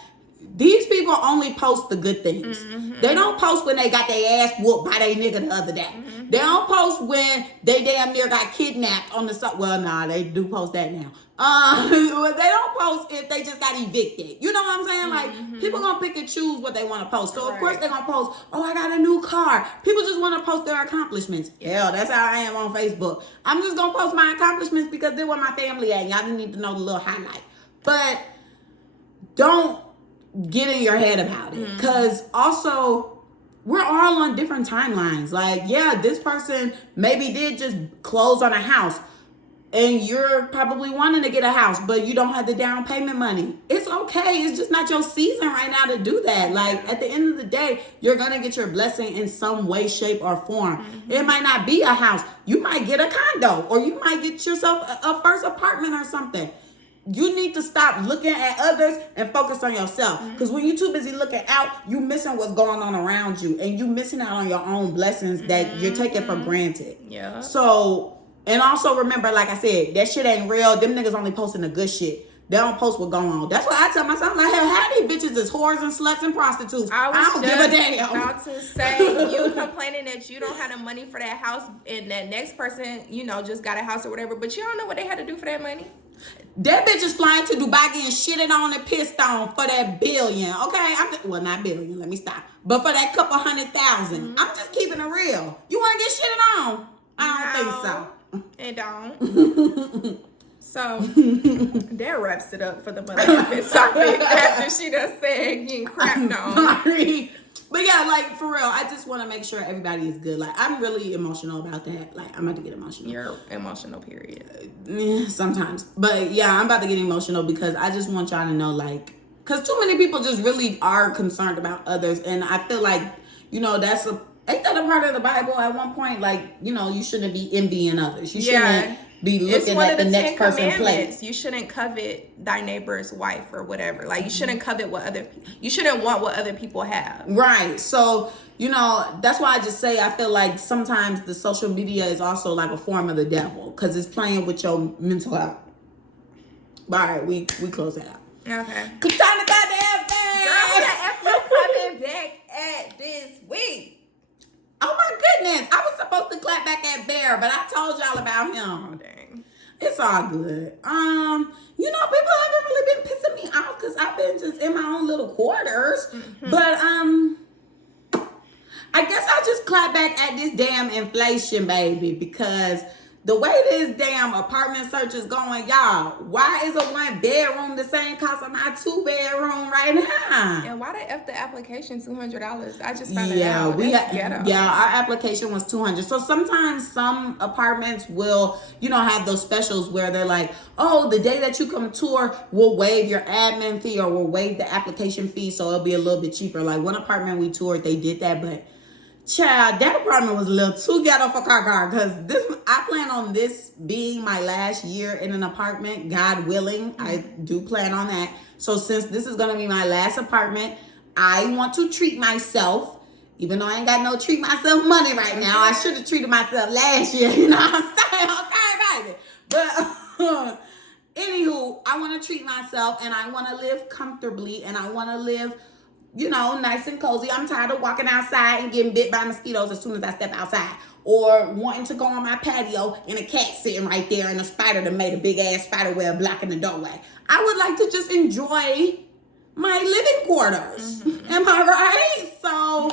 These people only post the good things. They don't post when they got their ass whooped by their nigga the other day. They don't post when they damn near got kidnapped on the side. Well, nah, they do post that now. They don't post if they just got evicted. You know what I'm saying? Like, people gonna pick and choose what they want to post. So, of course, they're gonna post, oh, I got a new car. People just want to post their accomplishments. Hell, that's how I am on Facebook. I'm just gonna post my accomplishments because they're where my family at. Y'all need to know the little highlight. But don't get in your head about it. Because also, we're all on different timelines. Like, yeah, this person maybe did just close on a house and you're probably wanting to get a house, but you don't have the down payment money. It's okay. It's just not your season right now to do that. Like, at the end of the day, you're going to get your blessing in some way, shape, or form. Mm-hmm. It might not be a house. You might get a condo, or you might get yourself a first apartment or something. You need to stop looking at others and focus on yourself. Because when you're too busy looking out, you missing what's going on around you. And you missing out on your own blessings that you're taking for granted. Yeah. So... And also remember, like I said, that shit ain't real. Them niggas only posting the good shit. They don't post what's going on. That's what I tell myself. I'm like, hell, how these bitches is whores and sluts and prostitutes? I don't give a damn. About to say, you complaining that you don't have the money for that house, and that next person, you know, just got a house or whatever, but you don't know what they had to do for that money. That bitch is flying to Dubai getting shitted on and pissed on for that billion. Okay, well, not billion. Let me stop. But for that couple 100,000, I'm just keeping it real. You want to get shitted on? I don't think so. It don't. So that wraps it up for the motherfucking topic after she done said getting crapped on. Sorry. But yeah, like, for real, I just want to make sure everybody is good. Like, I'm really emotional about that. Like, I'm about to get emotional. You're emotional, period. Sometimes. But yeah, I'm about to get emotional because I just want y'all to know, like, because too many people just really are concerned about others. And I feel like, you know, ain't that a part of the Bible at one point? Like, you know, you shouldn't be envying others. You shouldn't be looking at the next person's plate. You shouldn't covet thy neighbor's wife or whatever. Like, you shouldn't covet you shouldn't want what other people have. Right. So, you know, that's why I just say I feel like sometimes the social media is also like a form of the devil because it's playing with your mental health. All right, we close that out. Okay. Good time to goddamn thing. Girl, who the F you coming back at this week? Oh my goodness. I was supposed to clap back at Bear, but I told y'all about him. Oh, dang. It's all good. You know, people haven't really been pissing me off because I've been just in my own little quarters. Mm-hmm. But I guess I'll just clap back at this damn inflation, baby, because the way this damn apartment search is going, y'all, why is a 1 bedroom the same cost of my 2 bedroom right now? And why the F the application $200? I just found it out. Our application was $200. So sometimes some apartments will, you know, have those specials where they're like, oh, the day that you come tour, we'll waive your admin fee or we'll waive the application fee, so it'll be a little bit cheaper. Like one apartment we toured, they did that, but child, that apartment was a little too ghetto for car because I plan on this being my last year in an apartment, God willing. Mm-hmm. I do plan on that. So since this is gonna be my last apartment, I want to treat myself, even though I ain't got no treat myself money right now. I should have treated myself last year, you know what I'm saying? Okay, baby. But anywho, I want to treat myself and I want to live comfortably and I want to live, you know, nice and cozy. I'm tired of walking outside and getting bit by mosquitoes as soon as I step outside. Or wanting to go on my patio and a cat sitting right there and a spider that made a big ass spider web blocking the doorway. I would like to just enjoy my living quarters. Mm-hmm. Am I right? So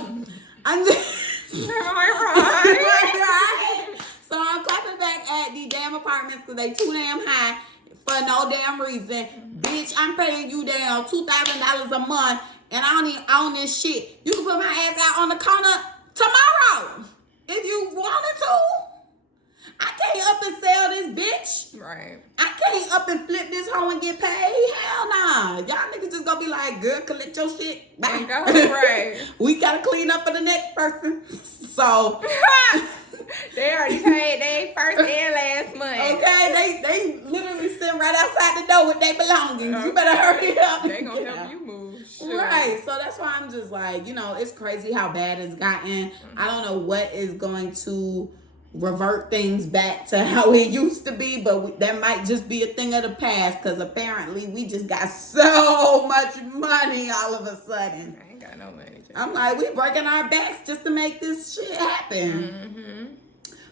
I'm just... Am I right? So I'm clapping back at the damn apartments because they too damn high for no damn reason. Bitch, I'm paying you damn $2,000 a month. And I don't even own this shit. You can put my ass out on the corner tomorrow if you wanted to. I can't up and sell this bitch. Right. I can't up and flip this hoe and get paid. Hell nah. Y'all niggas just gonna be like, girl, collect your shit. Bye. Right. We gotta clean up for the next person. So they already paid their first and last month. Okay, they literally sitting right outside the door with their belongings. Okay. You better hurry up. They gonna help you move. Sure. Right. So that's why I'm just like, you know, it's crazy how bad it's gotten. Mm-hmm. I don't know what is going to revert things back to how it used to be, but that might just be a thing of the past because apparently we just got so much money all of a sudden. I ain't got no money. I'm like, we breaking our backs just to make this shit happen. Mm-hmm.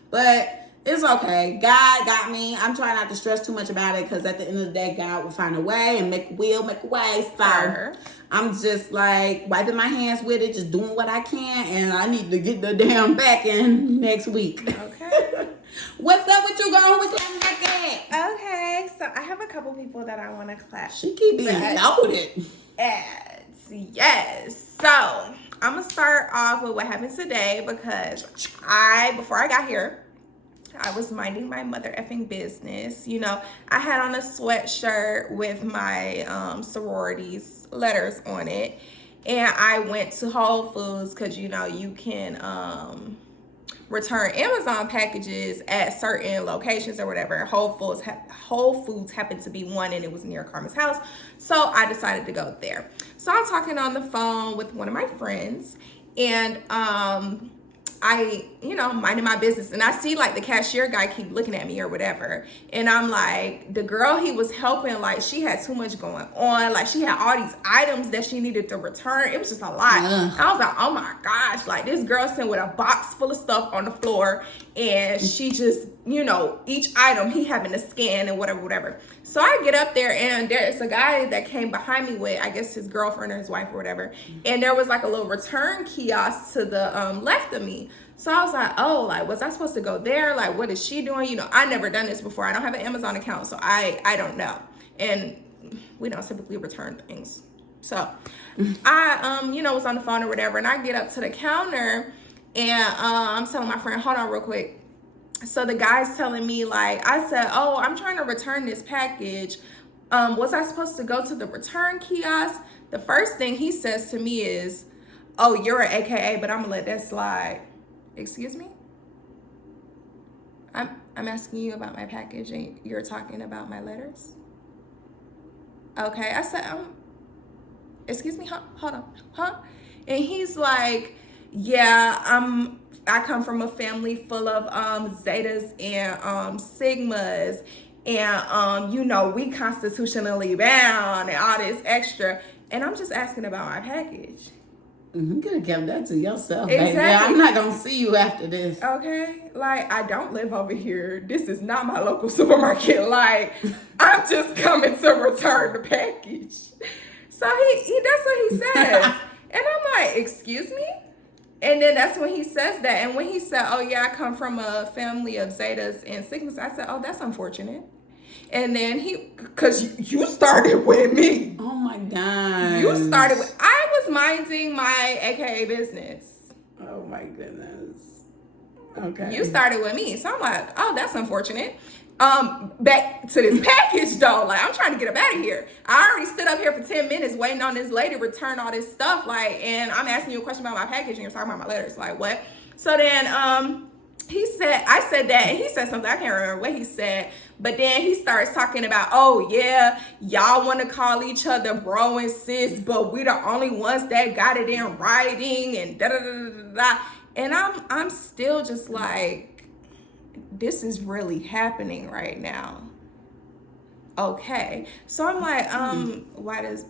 But it's okay. God got me. I'm trying not to stress too much about it because at the end of the day, God will find a way and make a way. So I'm just like wiping my hands with it, just doing what I can. And I need to get the damn back in next week. Okay. What's up with you, girl? What's clapping back at? Okay. So I have a couple people that I want to clap. She keep being loaded. Yes. So I'm gonna start off with what happened today because before I got here, I was minding my mother effing business. You know, I had on a sweatshirt with my sorority's letters on it, and I went to Whole Foods because, you know, you can return Amazon packages at certain locations or whatever. Whole Foods happened to be one, and it was near Carmen's house, so I decided to go there. So I'm talking on the phone with one of my friends, and I, you know, minding my business, and I see like the cashier guy keep looking at me or whatever, and I'm like, the girl he was helping, like, she had too much going on, like she had all these items that she needed to return. It was just a lot. I was like, oh my gosh, like this girl sitting with a box full of stuff on the floor, and she just, you know, each item he having to scan and whatever. So I get up there, and there's a guy that came behind me with, I guess, his girlfriend or his wife or whatever, and there was like a little return kiosk to the left of me. So I was like, oh, like, was I supposed to go there? Like, what is she doing? You know, I never done this before. I don't have an Amazon account, so I don't know. And we don't typically return things. So I, you know, was on the phone or whatever, and I get up to the counter, and I'm telling my friend, hold on real quick. So the guy's telling me, like, I said, oh, I'm trying to return this package. Was I supposed to go to the return kiosk? The first thing he says to me is, oh, you're an AKA, but I'm gonna let that slide. Excuse me? I'm asking you about my package, and you're talking about my letters? Okay, I said, excuse me, hold on, And he's like, yeah, I come from a family full of Zetas and Sigmas, and you know, we constitutionally bound and all this extra, and I'm just asking about my package. You could have kept that to yourself, exactly. Baby. I'm not gonna see you after this. Okay, like, I don't live over here. This is not my local supermarket. Like, I'm just coming to return the package. So he that's what he says. And I'm like, excuse me? And then that's when he says that. And when he said, oh yeah, I come from a family of Zetas and Sigmas, I said, oh, that's unfortunate. And then because you started with me. Oh my God. You started with, I was minding my AKA business. Oh my goodness. Okay. You started with me. So I'm like, oh, that's unfortunate. Back to this package though. Like, I'm trying to get up out of here. I already stood up here for 10 minutes waiting on this lady to return all this stuff. Like, and I'm asking you a question about my package and you're talking about my letters. Like, what? So then, I said that, and he said something, I can't remember what he said, but then he starts talking about, oh yeah, y'all want to call each other bro and sis, but we the only ones that got it in writing, and da da da da da. And I'm still just like, this is really happening right now. Okay, so I'm like, why does?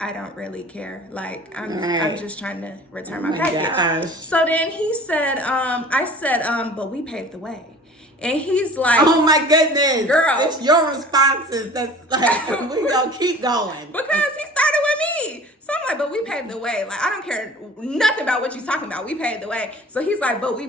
I don't really care. Like, I'm just trying to return my package. Gosh. So then he said, I said, but we paved the way. And he's like, oh my goodness. Girl. It's your responses that's like, we gonna keep going. Because he started with me. So I'm like, but we paved the way. Like, I don't care nothing about what you're talking about. We paved the way. So he's like, but we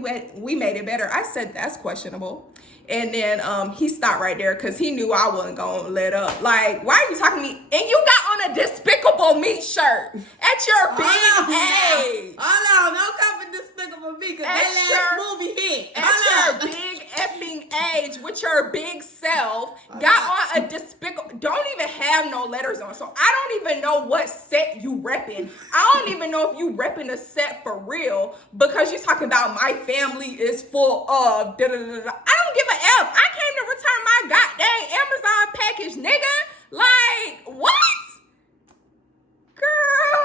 made it better. I said, that's questionable. And then he stopped right there because he knew I wasn't going to let up. Like, why are you talking to me? And you got on a Despicable Me shirt at your big age. Hold on, don't come for Despicable Me because that last movie hit. At your big effing age with your big self, got on a Despicable, don't even have no letters on. So I don't even know what set you repping. I don't even know if you repping a set for real because you talking about my family is full of da da da da. I don't give a F. I came to return my goddamn Amazon package, nigga. Like, what? Girl.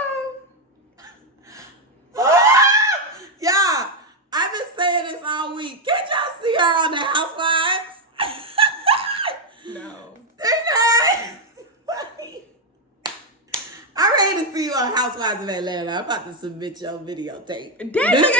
Yeah, I've been saying this all week. Can't y'all see her on the Housewives? No. I'm ready to see you on Housewives of Atlanta. I'm about to submit your videotape. That nigga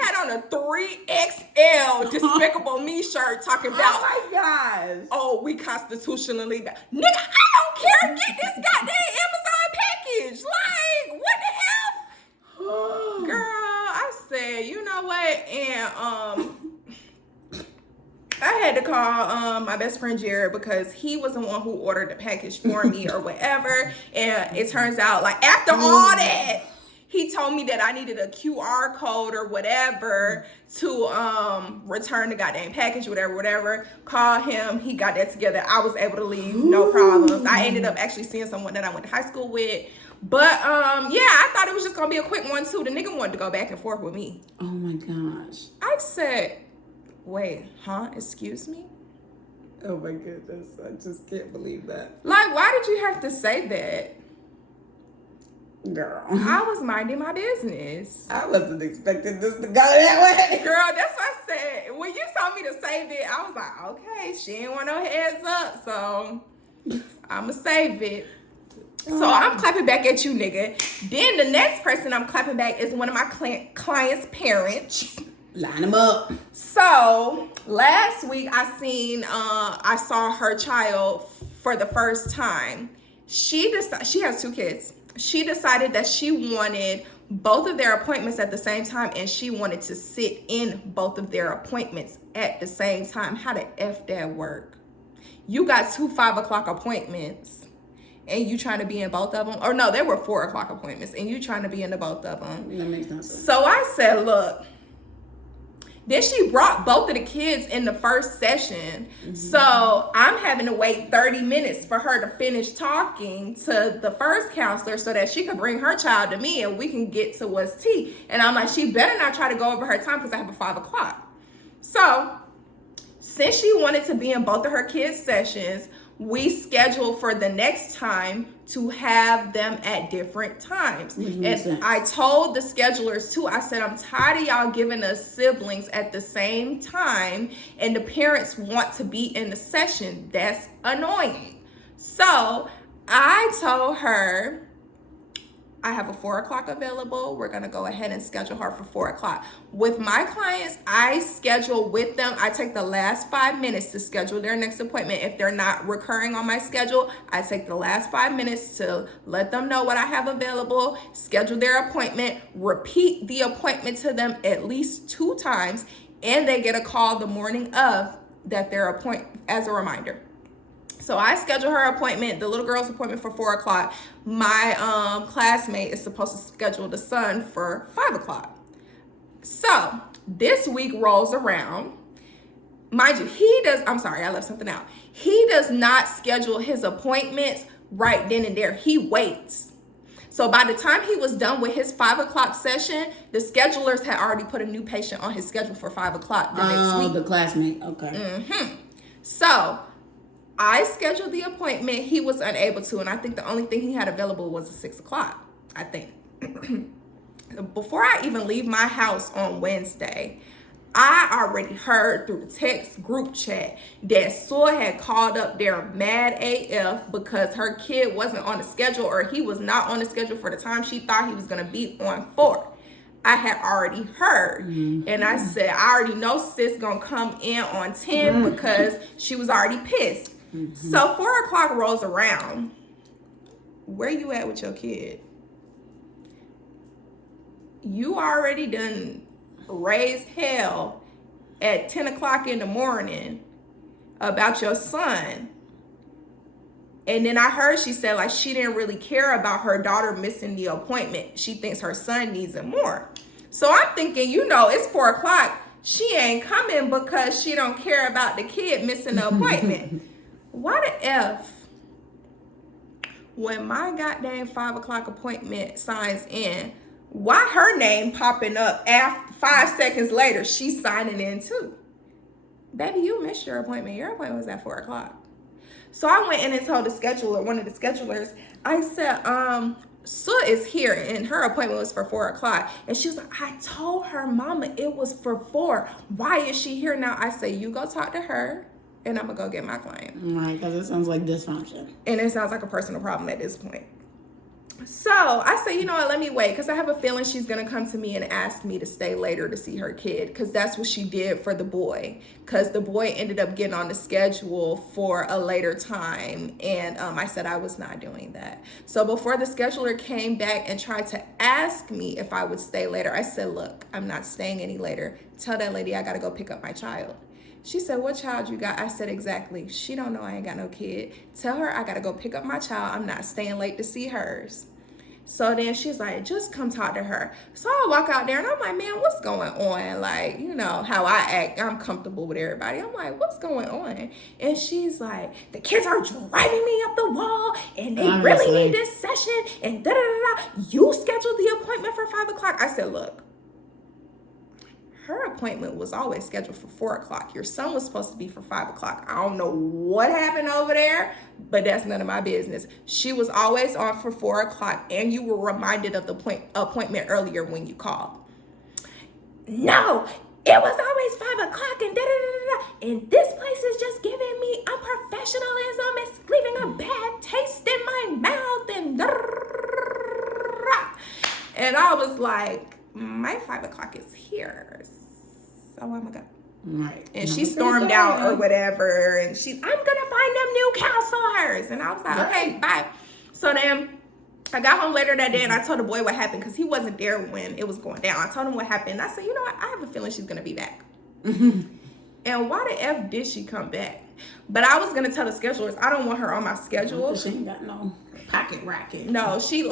had on a 3XL Despicable Me shirt talking about, oh my gosh. Oh, we constitutionally bound. Nigga, I don't care. Get this goddamn Amazon package. Like, what the hell? Girl, I said, you know what? And I had to call my best friend Jared because he was the one who ordered the package for me or whatever. And it turns out, like, after all that, He told me that I needed a QR code or whatever to return the goddamn package, whatever. Call him. He got that together. I was able to leave, no problems. I ended up actually seeing someone that I went to high school with. But yeah, I thought it was just gonna be a quick one too. The nigga wanted to go back and forth with me. Oh my gosh. I said, wait, huh? Excuse me? Oh my goodness. I just can't believe that. Like, why did you have to say that? Girl. I was minding my business. I wasn't expecting this to go that way. Girl, that's what I said. When you told me to save it, I was like, okay, she didn't want no heads up, so I'ma save it. So I'm clapping back at you, nigga. Then the next person I'm clapping back is one of my clients' parents. Line them up. So last week I saw her child for the first time. She has 2 kids. She decided that she wanted both of their appointments at the same time, and she wanted to sit in both of their appointments at the same time. How the F that work? You got 2 5 o'clock appointments, and you trying to be in both of them? Or no, there were 4 o'clock appointments, and you trying to be in the both of them. That makes no sense. So I said, look. Then she brought both of the kids in the first session. Mm-hmm. So I'm having to wait 30 minutes for her to finish talking to the first counselor so that she could bring her child to me and we can get to what's tea. And I'm like, she better not try to go over her time because I have a 5 o'clock. So since she wanted to be in both of her kids' sessions, we scheduled for the next time to have them at different times. And I told the schedulers too, I said, I'm tired of y'all giving us siblings at the same time and the parents want to be in the session. That's annoying. So I told her, I have a 4 o'clock available. We're gonna go ahead and schedule her for 4 o'clock. With my clients, I schedule with them. I take the last 5 minutes to schedule their next appointment. If they're not recurring on my schedule, I take the last 5 minutes to let them know what I have available, schedule their appointment, repeat the appointment to them at least 2 times, and they get a call the morning of that they're appointed as a reminder. So I schedule her appointment, the little girl's appointment for 4 o'clock. My classmate is supposed to schedule the son for 5 o'clock. So this week rolls around. Mind you, I left something out. He does not schedule his appointments right then and there. He waits. So by the time he was done with his 5 o'clock session, the schedulers had already put a new patient on his schedule for 5 o'clock the next week. The classmate, okay. Mm-hmm. So I scheduled the appointment. He was unable to, and I think the only thing he had available was a 6 o'clock, I think. Before I even leave my house on Wednesday, I already heard through the text group chat that Soy had called up there mad AF because her kid wasn't on the schedule, or he was not on the schedule for the time she thought he was going to be on for. I had already heard. Mm-hmm. And I said, I already know sis going to come in on 10 because she was already pissed. Mm-hmm. So 4 o'clock rolls around. Where you at with your kid? You already done raised hell at 10 o'clock in the morning about your son. And then I heard she said like she didn't really care about her daughter missing the appointment. She thinks her son needs it more. So I'm thinking, it's 4 o'clock. She ain't coming because she don't care about the kid missing the appointment. Why the F, when my goddamn 5 o'clock appointment signs in, why her name popping up after 5 seconds later, she's signing in too? Baby, you missed your appointment. Your appointment was at 4 o'clock. So I went in and told the scheduler, one of the schedulers, I said, Sue is here and her appointment was for 4 o'clock. And she was like, I told her mama it was for 4. Why is she here now? I say, you go talk to her and I'm gonna go get my client. Right, because it sounds like dysfunction. And it sounds like a personal problem at this point. So I say, you know what, let me wait, because I have a feeling she's going to come to me and ask me to stay later to see her kid, because that's what she did for the boy, because the boy ended up getting on the schedule for a later time, and I said I was not doing that. So before the scheduler came back and tried to ask me if I would stay later, I said, look, I'm not staying any later. Tell that lady I got to go pick up my child. She said, what child you got? I said, exactly. She don't know I ain't got no kid. Tell her I got to go pick up my child. I'm not staying late to see hers. So then she's like, just come talk to her. So I walk out there and I'm like, man, what's going on? Like, you know, how I act, I'm comfortable with everybody. I'm like, what's going on? And she's like, the kids are driving me up the wall and they really need this session and da da da da. You scheduled the appointment for 5 o'clock. I said, look, her appointment was always scheduled for 4 o'clock. Your son was supposed to be for 5 o'clock. I don't know what happened over there, but that's none of my business. She was always on for 4 o'clock, and you were reminded of the appointment earlier when you called. No, it was always 5 o'clock and da da da da. And this place is just giving me unprofessionalism. It's leaving a bad taste in my mouth and da da da. And I was like, my 5 o'clock is here. So I'm gonna go. Right. And she stormed out or whatever. And I'm gonna find them new counselors. And I was like, okay, bye. So then I got home later that day and I told the boy what happened because he wasn't there when it was going down. I told him what happened. I said, you know what? I have a feeling she's gonna be back. And why the F did she come back? But I was gonna tell the schedulers, I don't want her on my schedule. She ain't got no pocket racket. No, she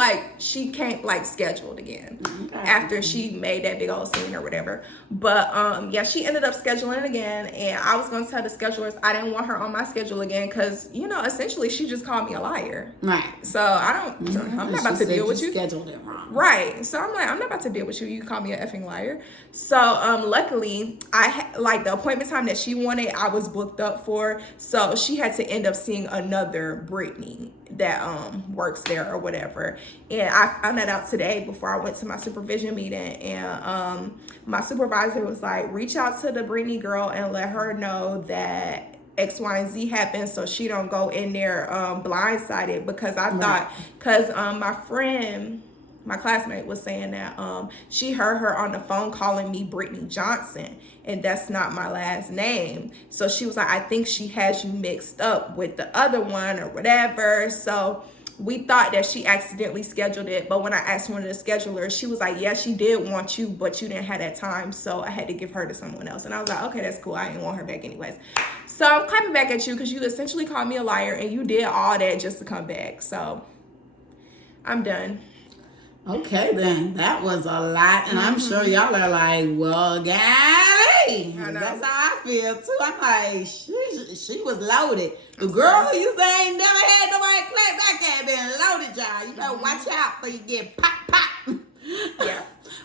came like scheduled again after she made that big old scene or whatever. But yeah, she ended up scheduling it again, and I was gonna tell the schedulers I didn't want her on my schedule again because, you know, essentially she just called me a liar. Right. So I'm not about to deal with you. Scheduled it wrong. Right. So I'm like, I'm not about to deal with you. You call me a effing liar. So luckily I had like the appointment time that she wanted, I was booked up for. So she had to end up seeing another Brittany that works there or whatever. And I found that out today before I went to my supervision meeting. And my supervisor was like, reach out to the Brittany girl and let her know that X, Y, and Z happened so she don't go in there blindsided. Because I thought, because my friend, my classmate was saying that she heard her on the phone calling me Brittany Johnson, and that's not my last name. So she was like, I think she has you mixed up with the other one or whatever. So we thought that she accidentally scheduled it. But when I asked one of the schedulers, she was like, yeah, she did want you, but you didn't have that time. So I had to give her to someone else. And I was like, okay, that's cool. I didn't want her back anyways. So I'm clapping back at you because you essentially called me a liar and you did all that just to come back. So I'm done. Okay, then. That was a lot. And I'm sure y'all are like, well, golly. That's how I feel, too. I'm like, she was loaded. The girl who you say ain't never had nobody clapback had been loaded, y'all. You better watch out before you get pop. Yeah.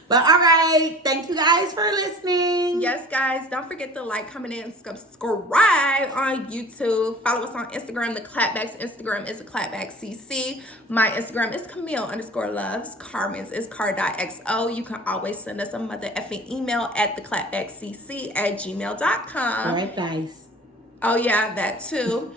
But all right. Thank you guys for listening. Yes, guys. Don't forget to like, comment, and subscribe on YouTube. Follow us on Instagram. The Clapback's Instagram is theclapbackcc. My Instagram is Camille_loves. Carmen's is car.xo. You can always send us a mother effing email at theclapbackcc@gmail.com. All right, guys. Oh, yeah, that too.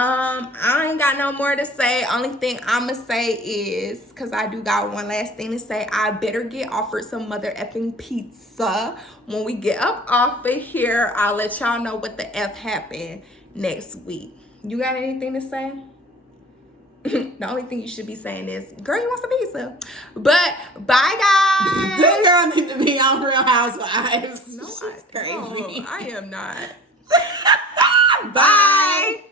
I ain't got no more to say. Only thing I'ma say is, because I do got one last thing to say, I better get offered some mother effing pizza. When we get up off of here, I'll let y'all know what the F happened next week. You got anything to say? The only thing you should be saying is, girl, you want some pizza? But bye, guys. This girl needs to be on Real Housewives. No, She's crazy. I am not. Bye.